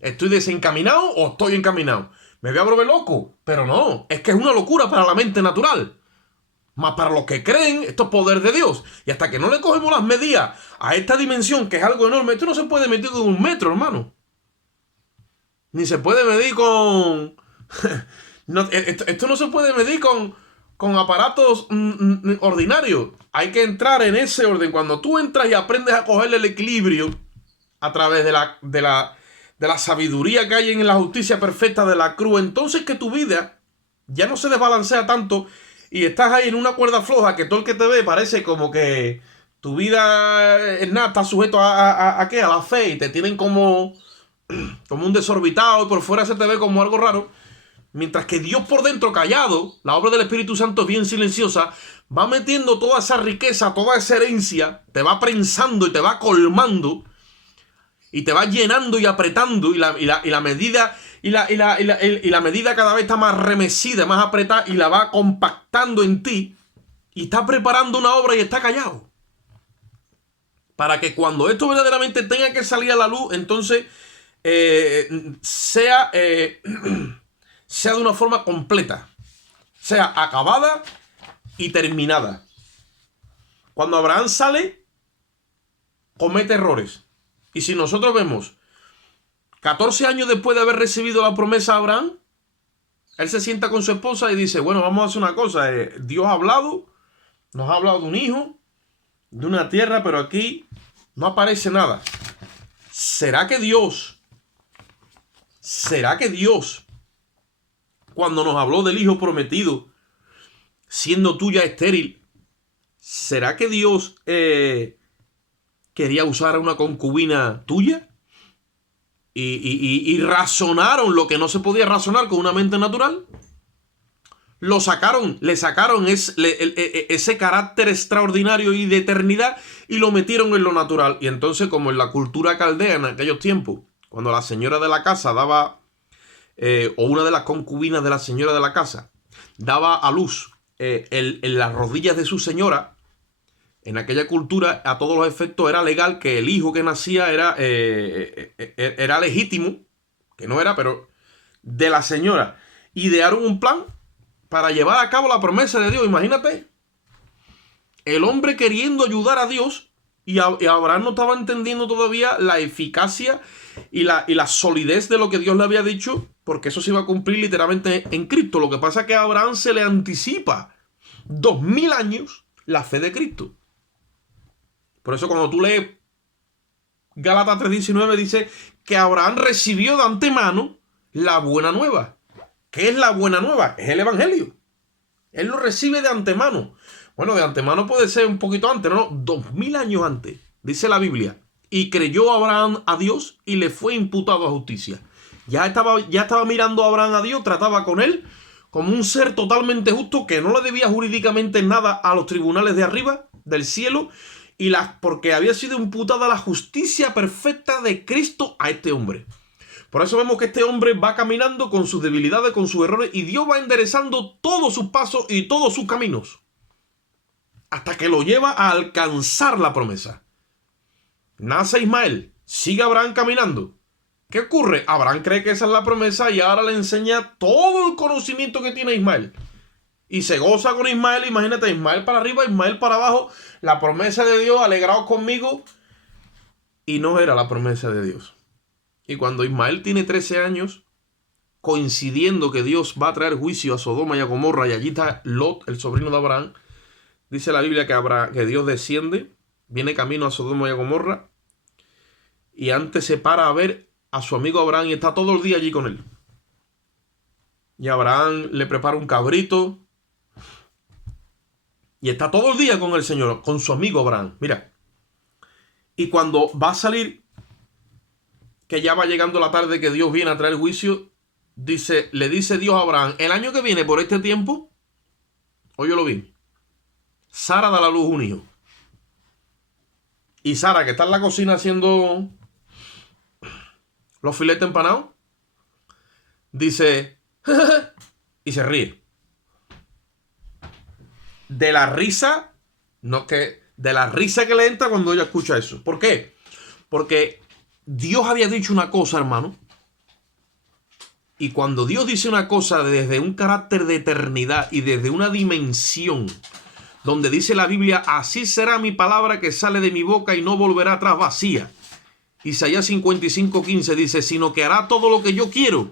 ¿Estoy desencaminado o estoy encaminado? Me voy a volver loco, pero no, es que es una locura para la mente natural. Más para los que creen, esto es poder de Dios. Y hasta que no le cogemos las medidas a esta dimensión, que es algo enorme, esto no se puede medir con 1 metro, hermano. Ni se puede medir con... no, esto no se puede medir con aparatos ordinarios. Hay que entrar en ese orden. Cuando tú entras y aprendes a cogerle el equilibrio a través de la sabiduría que hay en la justicia perfecta de la cruz, entonces que tu vida ya no se desbalancea tanto y estás ahí en una cuerda floja que todo el que te ve parece como que tu vida es nada, está sujeto a ¿qué? A la fe, y te tienen como un desorbitado y por fuera se te ve como algo raro. Mientras que Dios por dentro, callado, la obra del Espíritu Santo es bien silenciosa, va metiendo toda esa riqueza, toda esa herencia, te va prensando y te va colmando y te va llenando y apretando, y la medida y la medida cada vez está más remecida, más apretada, y la va compactando en ti, y está preparando una obra y está callado. Para que cuando esto verdaderamente tenga que salir a la luz, entonces sea de una forma completa, sea acabada y terminada. Cuando Abraham sale, comete errores. Y si nosotros vemos 14 años después de haber recibido la promesa a Abraham, él se sienta con su esposa y dice, bueno, vamos a hacer una cosa. Dios ha hablado, nos ha hablado de un hijo, de una tierra, pero aquí no aparece nada. ¿Será que Dios, cuando nos habló del hijo prometido, siendo tuya estéril, será que Dios quería usar a una concubina tuya? Y razonaron lo que no se podía razonar con una mente natural. Le sacaron ese carácter extraordinario y de eternidad y lo metieron en lo natural. Y entonces, como en la cultura caldea en aquellos tiempos, cuando la señora de la casa daba, o una de las concubinas de la señora de la casa, daba a luz en las rodillas de su señora, en aquella cultura, a todos los efectos, era legal que el hijo que nacía era legítimo, que no era, pero de la señora. Idearon un plan para llevar a cabo la promesa de Dios. Imagínate, el hombre queriendo ayudar a Dios, y Abraham no estaba entendiendo todavía la eficacia y la solidez de lo que Dios le había dicho, porque eso se iba a cumplir literalmente en Cristo. Lo que pasa es que a Abraham se le anticipa 2000 años la fe de Cristo. Por eso cuando tú lees Gálatas 3:19 dice que Abraham recibió de antemano la buena nueva. ¿Qué es la buena nueva? Es el evangelio. Él lo recibe de antemano. Bueno, de antemano puede ser un poquito antes, no, 2000 años antes, dice la Biblia. Y creyó Abraham a Dios y le fue imputado a justicia. Ya estaba mirando a Abraham a Dios, trataba con él como un ser totalmente justo que no le debía jurídicamente nada a los tribunales de arriba, del cielo, porque había sido imputada la justicia perfecta de Cristo a este hombre. Por eso vemos que este hombre va caminando con sus debilidades, con sus errores, y Dios va enderezando todos sus pasos y todos sus caminos, hasta que lo lleva a alcanzar la promesa. Nace Ismael, sigue Abraham caminando. ¿Qué ocurre? Abraham cree que esa es la promesa y ahora le enseña todo el conocimiento que tiene Ismael. Y se goza con Ismael. Imagínate, Ismael para arriba, Ismael para abajo. La promesa de Dios, alegraos conmigo. Y no era la promesa de Dios. Y cuando Ismael tiene 13 años, coincidiendo que Dios va a traer juicio a Sodoma y a Gomorra, y allí está Lot, el sobrino de Abraham, dice la Biblia que Dios desciende, viene camino a Sodoma y a Gomorra, y antes se para a ver a su amigo Abraham y está todo el día allí con él. Y Abraham le prepara un cabrito y está todo el día con el Señor, con su amigo Abraham. Mira. Y cuando va a salir, que ya va llegando la tarde que Dios viene a traer juicio, le dice Dios a Abraham, el año que viene por este tiempo, hoy yo lo vi, Sara da a la luz un hijo. Y Sara, que está en la cocina haciendo los filetes empanados, dice, y se ríe. De la risa No que de la risa que le entra cuando ella escucha eso. ¿Por qué? Porque Dios había dicho una cosa, hermano. Y cuando Dios dice una cosa desde un carácter de eternidad y desde una dimensión donde dice la Biblia, así será mi palabra que sale de mi boca y no volverá atrás vacía. Isaías 55:15 dice, sino que hará todo lo que yo quiero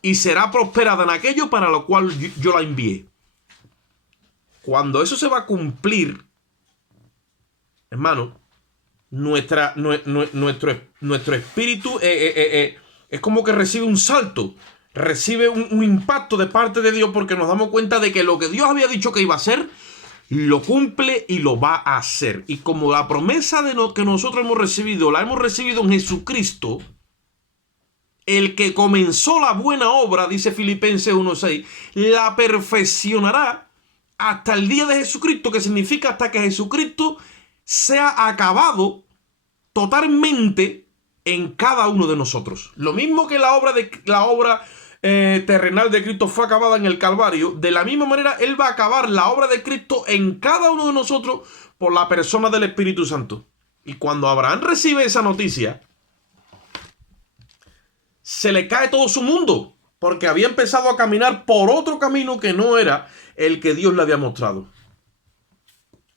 y será prosperada en aquello para lo cual yo la envié. Cuando eso se va a cumplir, hermano, nuestro espíritu es como que recibe un salto, recibe un impacto de parte de Dios, porque nos damos cuenta de que lo que Dios había dicho que iba a hacer, lo cumple y lo va a hacer. Y como la promesa de lo que nosotros hemos recibido, la hemos recibido en Jesucristo, el que comenzó la buena obra, dice Filipenses 1:6, la perfeccionará hasta el día de Jesucristo, que significa hasta que Jesucristo sea acabado totalmente en cada uno de nosotros. Lo mismo que la obra terrenal de Cristo fue acabada en el Calvario, de la misma manera Él va a acabar la obra de Cristo en cada uno de nosotros por la persona del Espíritu Santo. Y cuando Abraham recibe esa noticia, se le cae todo su mundo, porque había empezado a caminar por otro camino que no era el que Dios le había mostrado.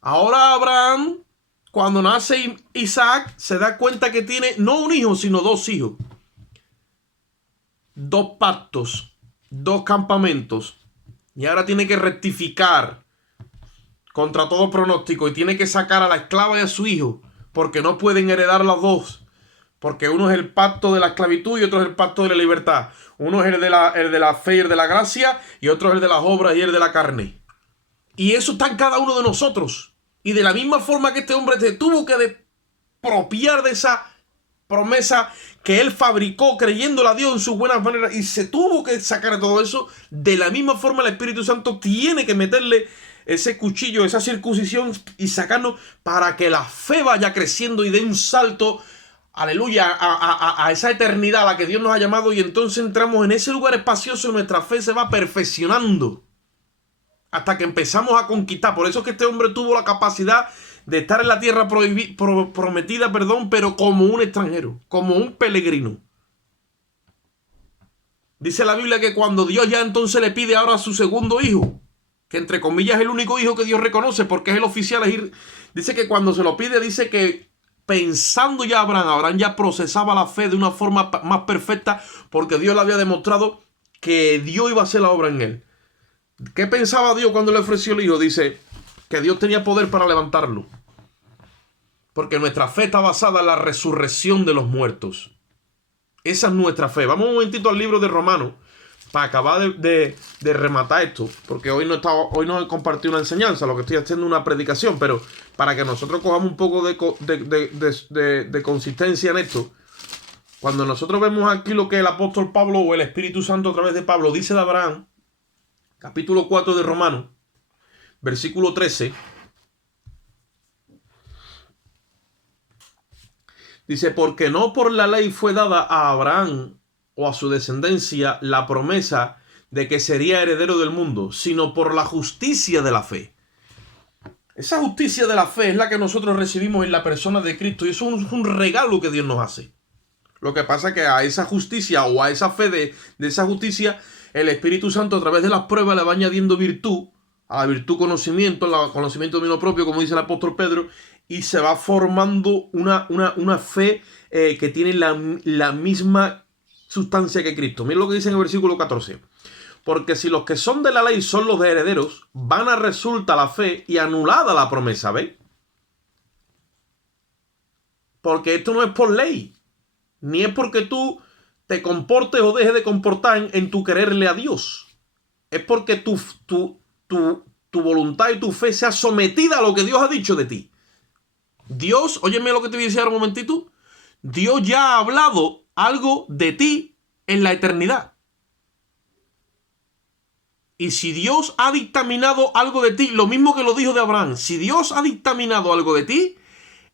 Ahora Abraham, cuando nace Isaac, se da cuenta que tiene no un hijo, sino dos hijos. Dos pactos, dos campamentos. Y ahora tiene que rectificar contra todo pronóstico y tiene que sacar a la esclava y a su hijo, porque no pueden heredar las dos. Porque uno es el pacto de la esclavitud y otro es el pacto de la libertad. Uno es el de la fe y el de la gracia, y otro es el de las obras y el de la carne. Y eso está en cada uno de nosotros. Y de la misma forma que este hombre se tuvo que apropiar de esa promesa que él fabricó creyéndola a Dios en sus buenas maneras y se tuvo que sacar de todo eso, de la misma forma el Espíritu Santo tiene que meterle ese cuchillo, esa circuncisión y sacarnos para que la fe vaya creciendo y dé un salto, aleluya, a esa eternidad a la que Dios nos ha llamado, y entonces entramos en ese lugar espacioso y nuestra fe se va perfeccionando hasta que empezamos a conquistar. Por eso es que este hombre tuvo la capacidad de estar en la tierra prometida, pero como un extranjero, como un peregrino. Dice la Biblia que cuando Dios ya entonces le pide ahora a su segundo hijo, que entre comillas es el único hijo que Dios reconoce porque es el oficial, dice que cuando se lo pide, dice que pensando ya Abraham ya procesaba la fe de una forma más perfecta, porque Dios le había demostrado que Dios iba a hacer la obra en él. ¿Qué pensaba Dios cuando le ofreció el hijo? Dice que Dios tenía poder para levantarlo, porque nuestra fe está basada en la resurrección de los muertos. Esa es nuestra fe. Vamos un momentito al libro de Romanos para acabar de rematar esto, porque hoy no he compartido una enseñanza, lo que estoy haciendo es una predicación, pero para que nosotros cojamos un poco de consistencia en esto. Cuando nosotros vemos aquí lo que el apóstol Pablo o el Espíritu Santo a través de Pablo dice de Abraham, capítulo 4 de Romanos, versículo 13, dice, porque no por la ley fue dada a Abraham o a su descendencia la promesa de que sería heredero del mundo, sino por la justicia de la fe. Esa justicia de la fe es la que nosotros recibimos en la persona de Cristo, y eso es un regalo que Dios nos hace. Lo que pasa es que a esa justicia o a esa fe de esa justicia, el Espíritu Santo a través de las pruebas le va añadiendo virtud, a la virtud conocimiento, el conocimiento de uno propio, como dice el apóstol Pedro, y se va formando una fe que tiene la misma sustancia que Cristo. Miren lo que dice en el versículo 14. Porque si los que son de la ley son los herederos, vana resulta la fe y anulada la promesa, ¿veis? Porque esto no es por ley, ni es porque tú te comportes o dejes de comportar en tu quererle a Dios. Es porque tu voluntad y tu fe sea sometida a lo que Dios ha dicho de ti. Dios, óyeme lo que te voy a decir ahora un momentito. Dios ya ha hablado algo de ti en la eternidad. Y si Dios ha dictaminado algo de ti, lo mismo que lo dijo de Abraham, si Dios ha dictaminado algo de ti,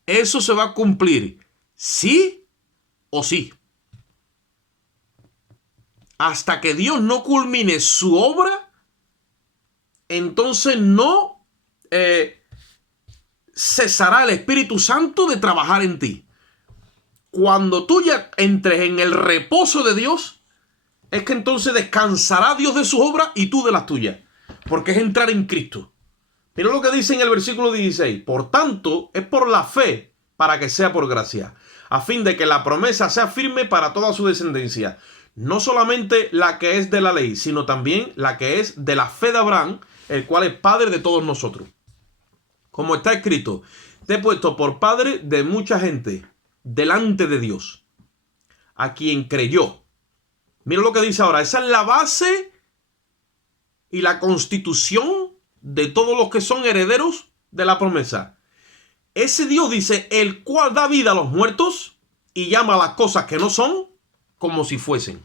eso se va a cumplir, sí o sí. Hasta que Dios no culmine su obra, entonces no cesará el Espíritu Santo de trabajar en ti. Cuando tú ya entres en el reposo de Dios, es que entonces descansará Dios de sus obras y tú de las tuyas. Porque es entrar en Cristo. Mira lo que dice en el versículo 16. Por tanto, es por la fe para que sea por gracia, a fin de que la promesa sea firme para toda su descendencia. No solamente la que es de la ley, sino también la que es de la fe de Abraham, el cual es padre de todos nosotros. Como está escrito, te he puesto por padre de mucha gente delante de Dios, a quien creyó. Mira lo que dice ahora. Esa es la base y la constitución de todos los que son herederos de la promesa. Ese Dios dice, el cual da vida a los muertos y llama a las cosas que no son como si fuesen.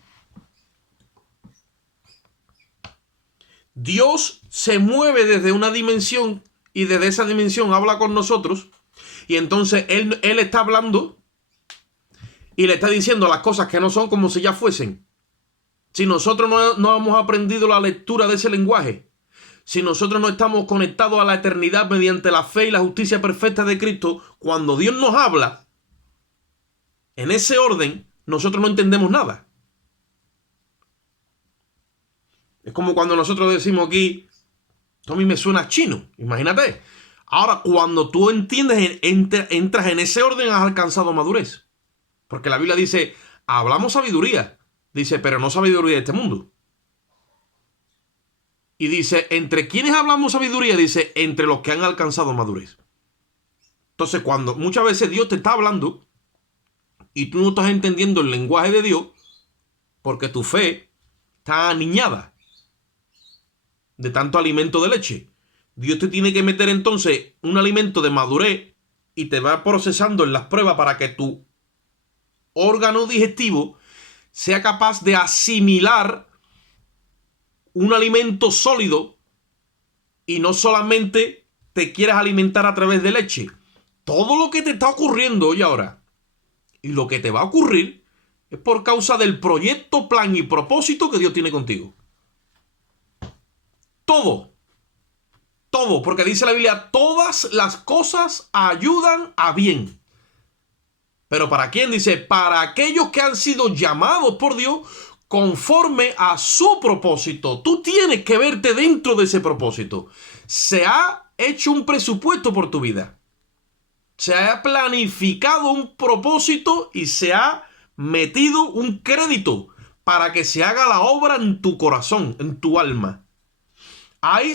Dios se mueve desde una dimensión y desde esa dimensión habla con nosotros, y entonces Él está hablando y le está diciendo las cosas que no son como si ya fuesen. Si nosotros no hemos aprendido la lectura de ese lenguaje, si nosotros no estamos conectados a la eternidad mediante la fe y la justicia perfecta de Cristo, cuando Dios nos habla en ese orden, nosotros no entendemos nada. Es como cuando nosotros decimos aquí, esto a mí me suena chino, imagínate. Ahora, cuando tú entiendes, entras en ese orden, has alcanzado madurez. Porque la Biblia dice, hablamos sabiduría. Dice, pero no sabiduría de este mundo. Y dice, ¿entre quiénes hablamos sabiduría? Dice, entre los que han alcanzado madurez. Entonces, cuando muchas veces Dios te está hablando y tú no estás entendiendo el lenguaje de Dios, porque tu fe está aniñada de tanto alimento de leche. Dios te tiene que meter entonces un alimento de madurez y te va procesando en las pruebas para que tu órgano digestivo sea capaz de asimilar un alimento sólido y no solamente te quieras alimentar a través de leche. Todo lo que te está ocurriendo hoy ahora y lo que te va a ocurrir es por causa del proyecto, plan y propósito que Dios tiene contigo. Todo, porque dice la Biblia, todas las cosas ayudan a bien. ¿Pero para quién? Dice, para aquellos que han sido llamados por Dios conforme a su propósito. Tú tienes que verte dentro de ese propósito. Se ha hecho un presupuesto por tu vida. Se ha planificado un propósito y se ha metido un crédito para que se haga la obra en tu corazón, en tu alma. Ahí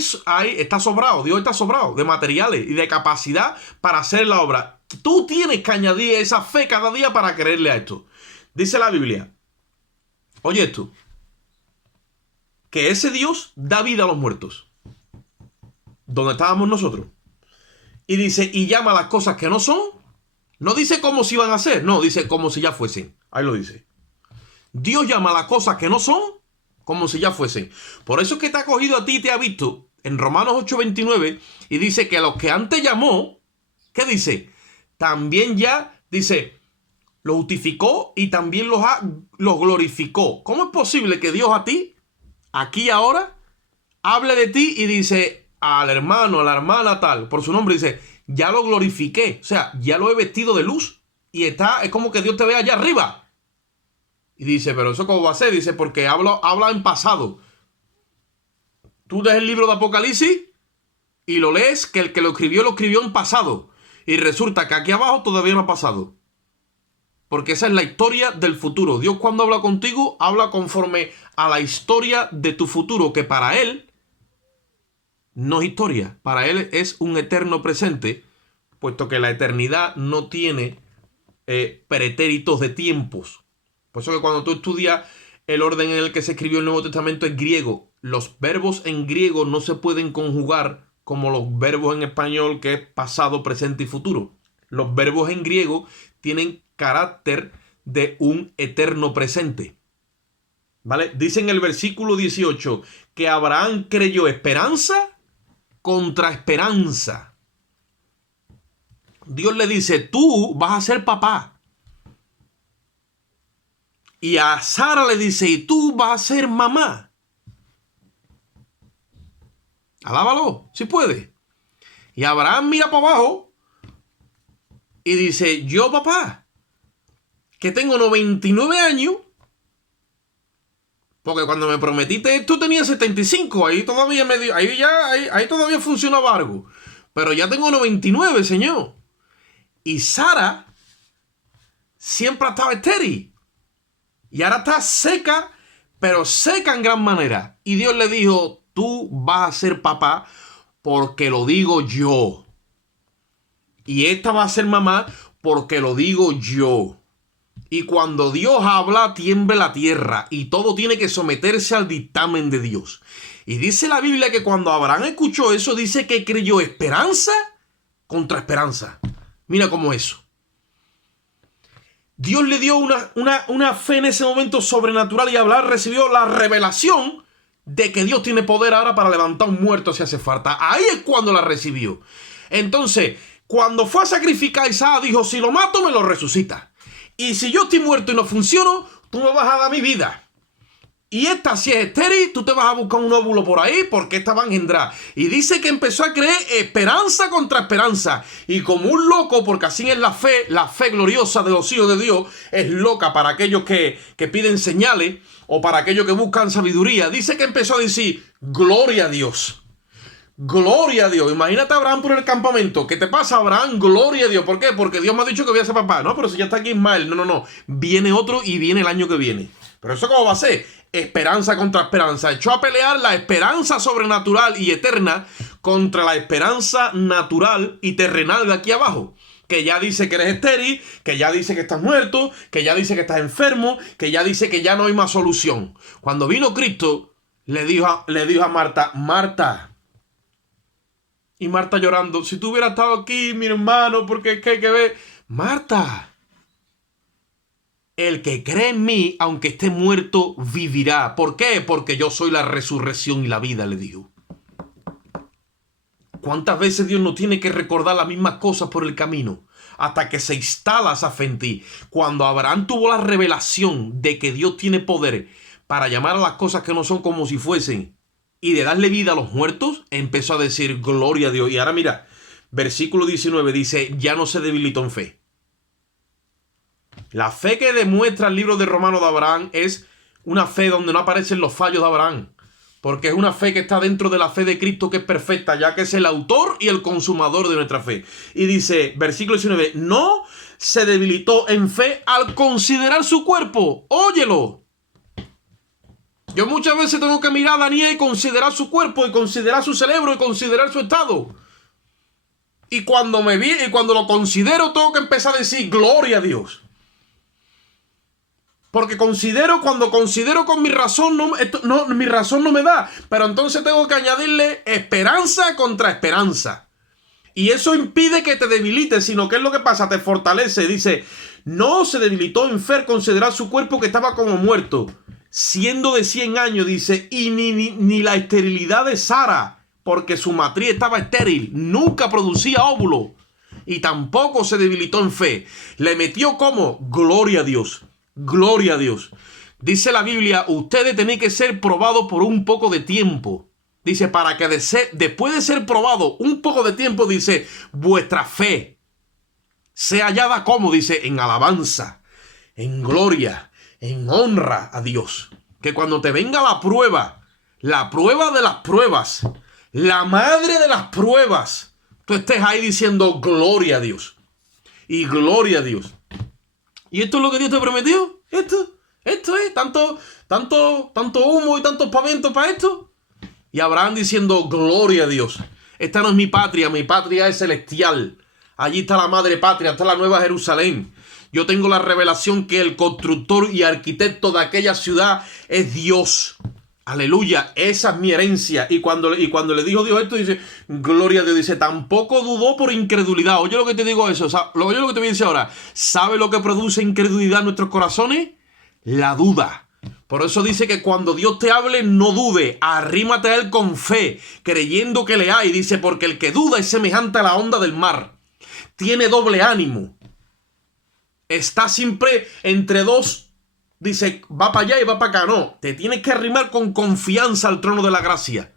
está sobrado, Dios está sobrado de materiales y de capacidad para hacer la obra. Tú tienes que añadir esa fe cada día para creerle a esto. Dice la Biblia, oye esto, que ese Dios da vida a los muertos. ¿Dónde estábamos nosotros? Y dice, y llama a las cosas que no son. No dice como si iban a ser, no, dice como si ya fuesen. Ahí lo dice. Dios llama a las cosas que no son como si ya fuesen. Por eso es que te ha cogido a ti y te ha visto en Romanos 8:29 y dice que a los que antes llamó, ¿qué dice? También ya, dice, los justificó y también los glorificó. ¿Cómo es posible que Dios a ti, aquí y ahora, hable de ti y dice al hermano, a la hermana tal, por su nombre, dice, ya lo glorifiqué, o sea, ya lo he vestido de luz y es como que Dios te ve allá arriba? Y dice, pero ¿eso cómo va a ser? Dice, porque habla en pasado. Tú lees el libro de Apocalipsis y lo lees que el que lo escribió en pasado. Y resulta que aquí abajo todavía no ha pasado. Porque esa es la historia del futuro. Dios cuando habla contigo, habla conforme a la historia de tu futuro, que para Él no es historia. Para Él es un eterno presente, puesto que la eternidad no tiene pretéritos de tiempos. Por eso que cuando tú estudias el orden en el que se escribió el Nuevo Testamento es griego. Los verbos en griego no se pueden conjugar como los verbos en español, que es pasado, presente y futuro. Los verbos en griego tienen carácter de un eterno presente. ¿Vale? Dice en el versículo 18 que Abraham creyó esperanza contra esperanza. Dios le dice, tú vas a ser papá. Y a Sara le dice, y tú vas a ser mamá. Alábalo, si puede. Y Abraham mira para abajo, Y dice, yo papá, que tengo 99 años, porque cuando me prometiste esto tenía 75, ahí todavía ahí todavía funcionaba algo. Pero ya tengo 99, señor. Y Sara siempre ha estado estéril. Y ahora está seca, pero seca en gran manera. Y Dios le dijo, tú vas a ser papá porque lo digo yo. Y esta va a ser mamá porque lo digo yo. Y cuando Dios habla, tiembla la tierra. Y todo tiene que someterse al dictamen de Dios. Y dice la Biblia que cuando Abraham escuchó eso, dice que creyó esperanza contra esperanza. Mira cómo eso. Dios le dio una fe en ese momento sobrenatural y Abraham recibió la revelación de que Dios tiene poder ahora para levantar un muerto si hace falta. Ahí es cuando la recibió. Entonces, cuando fue a sacrificar, Isaac dijo, si lo mato, me lo resucita. Y si yo estoy muerto y no funciono, tú me vas a dar mi vida. Y esta, si es estéril, tú te vas a buscar un óvulo por ahí porque esta va a engendrar. Y dice que empezó a creer esperanza contra esperanza. Y como un loco, porque así es la fe gloriosa de los hijos de Dios, es loca para aquellos que piden señales o para aquellos que buscan sabiduría. Dice que empezó a decir, gloria a Dios. Gloria a Dios. Imagínate a Abraham por el campamento. ¿Qué te pasa, Abraham? Gloria a Dios. ¿Por qué? Porque Dios me ha dicho que voy a ser papá. No, pero si ya está aquí Ismael. No. Viene otro y viene el año que viene. Pero eso ¿cómo va a ser? Esperanza contra esperanza. Echó a pelear la esperanza sobrenatural y eterna contra la esperanza natural y terrenal de aquí abajo. Que ya dice que eres estéril, que ya dice que estás muerto, que ya dice que estás enfermo, que ya dice que ya no hay más solución. Cuando vino Cristo, le dijo a Marta, Marta. Y Marta llorando, si tú hubieras estado aquí, mi hermano, porque es que hay que ver. Marta, el que cree en mí, aunque esté muerto, vivirá. ¿Por qué? Porque yo soy la resurrección y la vida, le dijo. ¿Cuántas veces Dios no tiene que recordar las mismas cosas por el camino? Hasta que se instala esa fe en ti. Cuando Abraham tuvo la revelación de que Dios tiene poder para llamar a las cosas que no son como si fuesen y de darle vida a los muertos, empezó a decir gloria a Dios. Y ahora mira, versículo 19 dice, ya no se debilitó en fe. La fe que demuestra el libro de Romanos de Abraham es una fe donde no aparecen los fallos de Abraham. Porque es una fe que está dentro de la fe de Cristo, que es perfecta, ya que es el autor y el consumador de nuestra fe. Y dice, versículo 19, no se debilitó en fe al considerar su cuerpo. Óyelo. Yo muchas veces tengo que mirar a Daniel y considerar su cuerpo, y considerar su cerebro, y considerar su estado. Y cuando lo considero, tengo que empezar a decir, gloria a Dios. Porque cuando considero con mi razón, mi razón no me da. Pero entonces tengo que añadirle esperanza contra esperanza. Y eso impide que te debilites, sino que es lo que pasa, te fortalece. Dice, no se debilitó en fe considerar su cuerpo que estaba como muerto, siendo de 100 años, dice, y ni la esterilidad de Sara, porque su matriz estaba estéril, nunca producía óvulo, y tampoco se debilitó en fe. Le metió como, gloria a Dios. Gloria a Dios. Dice la Biblia, ustedes tienen que ser probados por un poco de tiempo. Dice, para que después de ser probado un poco de tiempo, dice, vuestra fe sea hallada como, dice, en alabanza, en gloria, en honra a Dios. Que cuando te venga la prueba de las pruebas, la madre de las pruebas, tú estés ahí diciendo, gloria a Dios. Y gloria a Dios. ¿Y esto es lo que Dios te prometió? Esto es tanto humo y tantos pavientos para esto. Y Abraham diciendo, gloria a Dios. Esta no es mi patria es celestial. Allí está la madre patria, está la nueva Jerusalén. Yo tengo la revelación que el constructor y arquitecto de aquella ciudad es Dios. Aleluya, esa es mi herencia. Y cuando le dijo Dios esto, dice, gloria a Dios, dice, tampoco dudó por incredulidad. Oye lo que te digo eso, oye lo que te voy a decir ahora. ¿Sabe lo que produce incredulidad en nuestros corazones? La duda. Por eso dice que cuando Dios te hable, no dude, arrímate a Él con fe, creyendo que le hay. Dice, porque el que duda es semejante a la onda del mar. Tiene doble ánimo. Está siempre entre dos. Dice, va para allá y va para acá. No, te tienes que arrimar con confianza al trono de la gracia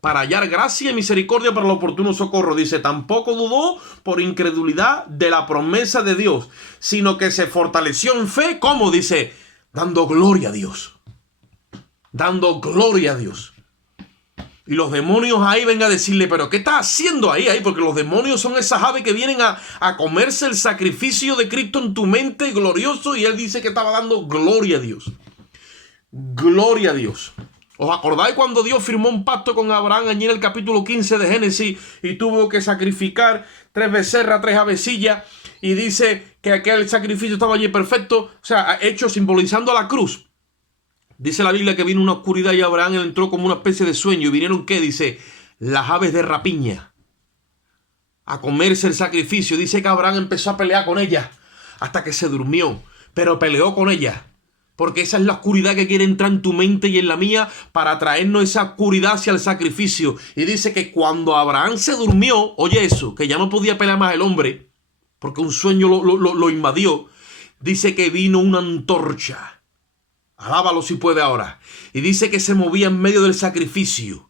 para hallar gracia y misericordia para el oportuno socorro. Dice, tampoco dudó por incredulidad de la promesa de Dios, sino que se fortaleció en fe. ¿Cómo? Dice, dando gloria a Dios. Dando gloria a Dios. Y los demonios ahí vengan a decirle, pero ¿qué estás haciendo ahí? Porque los demonios son esas aves que vienen a comerse el sacrificio de Cristo en tu mente glorioso. Y él dice que estaba dando gloria a Dios. Gloria a Dios. ¿Os acordáis cuando Dios firmó un pacto con Abraham allí en el capítulo 15 de Génesis y tuvo que sacrificar 3 becerras, 3 avecillas? Y dice que aquel sacrificio estaba allí perfecto, o sea, hecho simbolizando a la cruz. Dice la Biblia que vino una oscuridad y Abraham entró como una especie de sueño. ¿Y vinieron qué? Dice, las aves de rapiña a comerse el sacrificio. Dice que Abraham empezó a pelear con ellas hasta que se durmió, pero peleó con ellas. Porque esa es la oscuridad que quiere entrar en tu mente y en la mía para traernos esa oscuridad hacia el sacrificio. Y dice que cuando Abraham se durmió, oye eso, que ya no podía pelear más el hombre, porque un sueño lo invadió. Dice que vino una antorcha. Alábalo si puede ahora. Y dice que se movía en medio del sacrificio.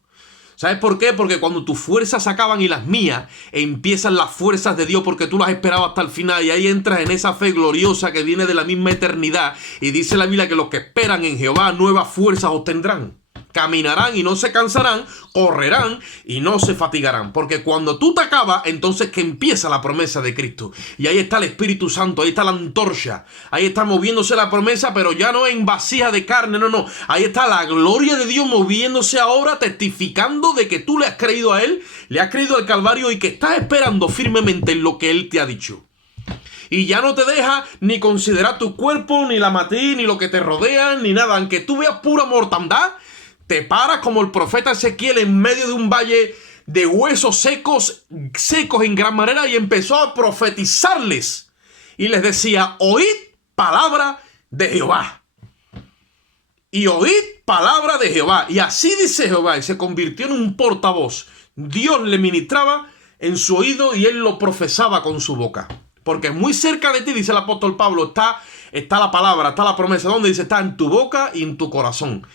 ¿Sabes por qué? Porque cuando tus fuerzas se acaban y las mías, empiezan las fuerzas de Dios porque tú las has esperado hasta el final. Y ahí entras en esa fe gloriosa que viene de la misma eternidad. Y dice la Biblia que los que esperan en Jehová nuevas fuerzas obtendrán. Caminarán y no se cansarán, correrán y no se fatigarán. Porque cuando tú te acabas, entonces que empieza la promesa de Cristo. Y ahí está el Espíritu Santo, ahí está la antorcha. Ahí está moviéndose la promesa, pero ya no en vasija de carne, no. Ahí está la gloria de Dios moviéndose ahora, testificando de que tú le has creído a Él, le has creído al Calvario y que estás esperando firmemente en lo que Él te ha dicho. Y ya no te deja ni considerar tu cuerpo, ni la matriz, ni lo que te rodea, ni nada. Aunque tú veas pura mortandad, te paras como el profeta Ezequiel en medio de un valle de huesos secos en gran manera, y empezó a profetizarles. Y les decía, oíd palabra de Jehová. Y oíd palabra de Jehová. Y así dice Jehová. Y se convirtió en un portavoz. Dios le ministraba en su oído y él lo profesaba con su boca. Porque muy cerca de ti, dice el apóstol Pablo, está la palabra, está la promesa. ¿Dónde dice? Está en tu boca y en tu corazón.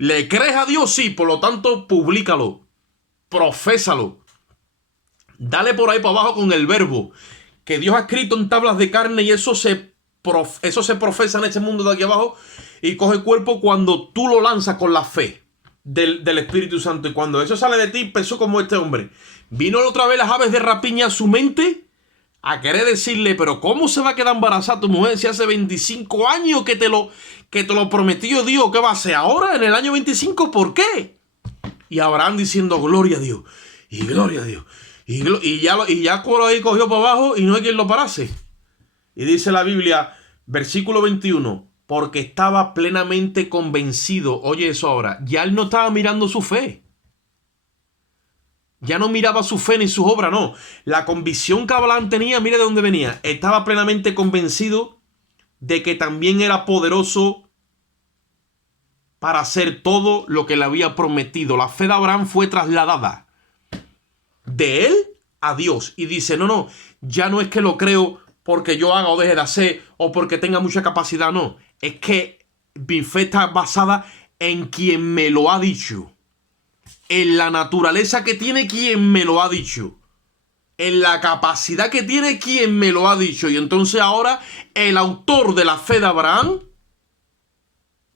¿Le crees a Dios? Sí, por lo tanto, publícalo, profésalo. Dale por ahí para abajo con el verbo que Dios ha escrito en tablas de carne, y eso se profesa en este mundo de aquí abajo y coge cuerpo cuando tú lo lanzas con la fe del Espíritu Santo. Y cuando eso sale de ti, pensó como este hombre. Vino otra vez las aves de rapiña a su mente a querer decirle, pero ¿cómo se va a quedar embarazada tu mujer si hace 25 años que te lo prometió Dios? ¿Qué va a hacer ahora en el año 25? ¿Por qué? Y Abraham diciendo, gloria a Dios, y gloria a Dios, y ya por ahí cogió para abajo y no hay quien lo parase. Y dice la Biblia, versículo 21, porque estaba plenamente convencido. Oye eso ahora, ya él no estaba mirando su fe. Ya no miraba su fe ni sus obras, no. La convicción que Abraham tenía, mire de dónde venía. Estaba plenamente convencido de que también era poderoso para hacer todo lo que le había prometido. La fe de Abraham fue trasladada de él a Dios. Y dice, no, ya no es que lo creo porque yo haga o deje de hacer o porque tenga mucha capacidad, no. Es que mi fe está basada en quien me lo ha dicho. En la naturaleza que tiene quien me lo ha dicho. En la capacidad que tiene quien me lo ha dicho. Y entonces ahora el autor de la fe de Abraham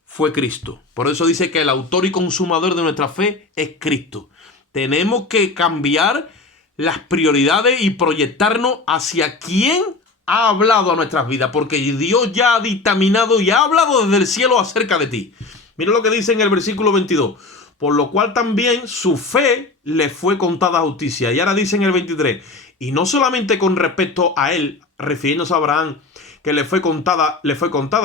fue Cristo. Por eso dice que el autor y consumador de nuestra fe es Cristo. Tenemos que cambiar las prioridades y proyectarnos hacia quien ha hablado a nuestras vidas. Porque Dios ya ha dictaminado y ha hablado desde el cielo acerca de ti. Mira lo que dice en el versículo 22. Por lo cual también su fe le fue contada a justicia. Y ahora dice en el 23, y no solamente con respecto a él, refiriéndose a Abraham, que le fue contada,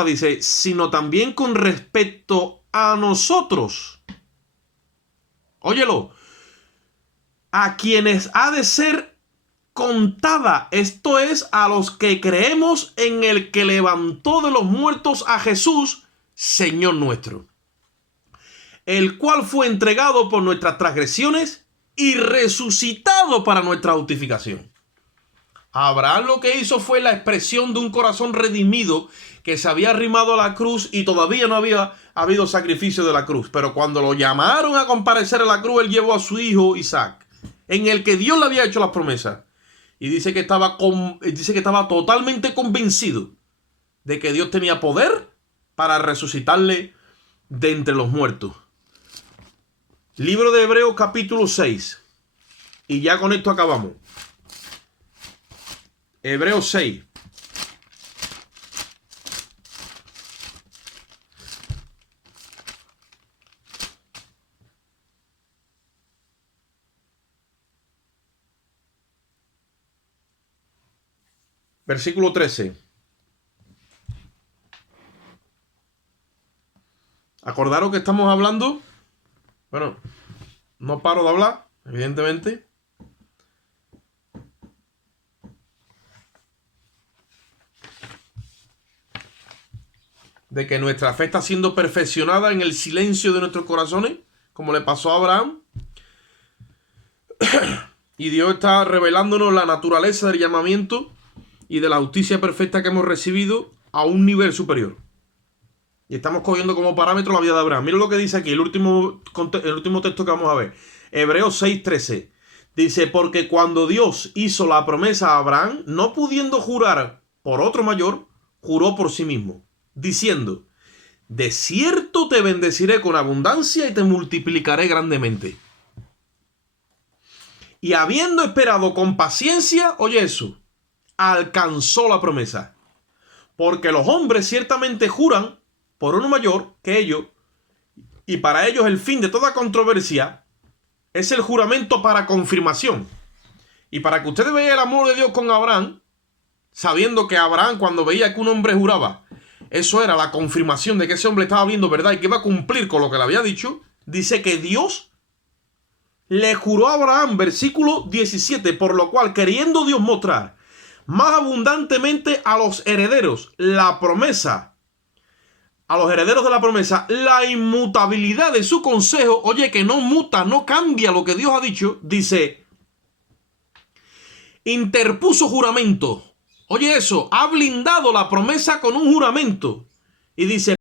dice, sino también con respecto a nosotros. Óyelo, a quienes ha de ser contada, esto es, a los que creemos en el que levantó de los muertos a Jesús, Señor nuestro, el cual fue entregado por nuestras transgresiones y resucitado para nuestra justificación. Abraham lo que hizo fue la expresión de un corazón redimido que se había arrimado a la cruz y todavía no había habido sacrificio de la cruz. Pero cuando lo llamaron a comparecer a la cruz, él llevó a su hijo Isaac, en el que Dios le había hecho las promesas. Y dice que estaba totalmente convencido de que Dios tenía poder para resucitarle de entre los muertos. Libro de Hebreos capítulo 6. Y ya con esto acabamos. Hebreos 6. Versículo 13. Acordaros que estamos hablando. Bueno, no paro de hablar, evidentemente. De que nuestra fe está siendo perfeccionada en el silencio de nuestros corazones, como le pasó a Abraham. Y Dios está revelándonos la naturaleza del llamamiento y de la justicia perfecta que hemos recibido a un nivel superior. Y estamos cogiendo como parámetro la vida de Abraham. Mira lo que dice aquí, el último texto que vamos a ver. Hebreos 6:13. Dice, porque cuando Dios hizo la promesa a Abraham, no pudiendo jurar por otro mayor, juró por sí mismo, diciendo, de cierto te bendeciré con abundancia y te multiplicaré grandemente. Y habiendo esperado con paciencia, oye eso, alcanzó la promesa. Porque los hombres ciertamente juran por uno mayor que ellos, y para ellos el fin de toda controversia es el juramento para confirmación. Y para que ustedes vean el amor de Dios con Abraham, sabiendo que Abraham, cuando veía que un hombre juraba, eso era la confirmación de que ese hombre estaba viendo verdad y que iba a cumplir con lo que le había dicho, dice que Dios le juró a Abraham, versículo 17, por lo cual, queriendo Dios mostrar más abundantemente a los herederos la promesa, a los herederos de la promesa, la inmutabilidad de su consejo, oye, que no muta, no cambia lo que Dios ha dicho, dice, interpuso juramento. Oye eso, ha blindado la promesa con un juramento. Y dice,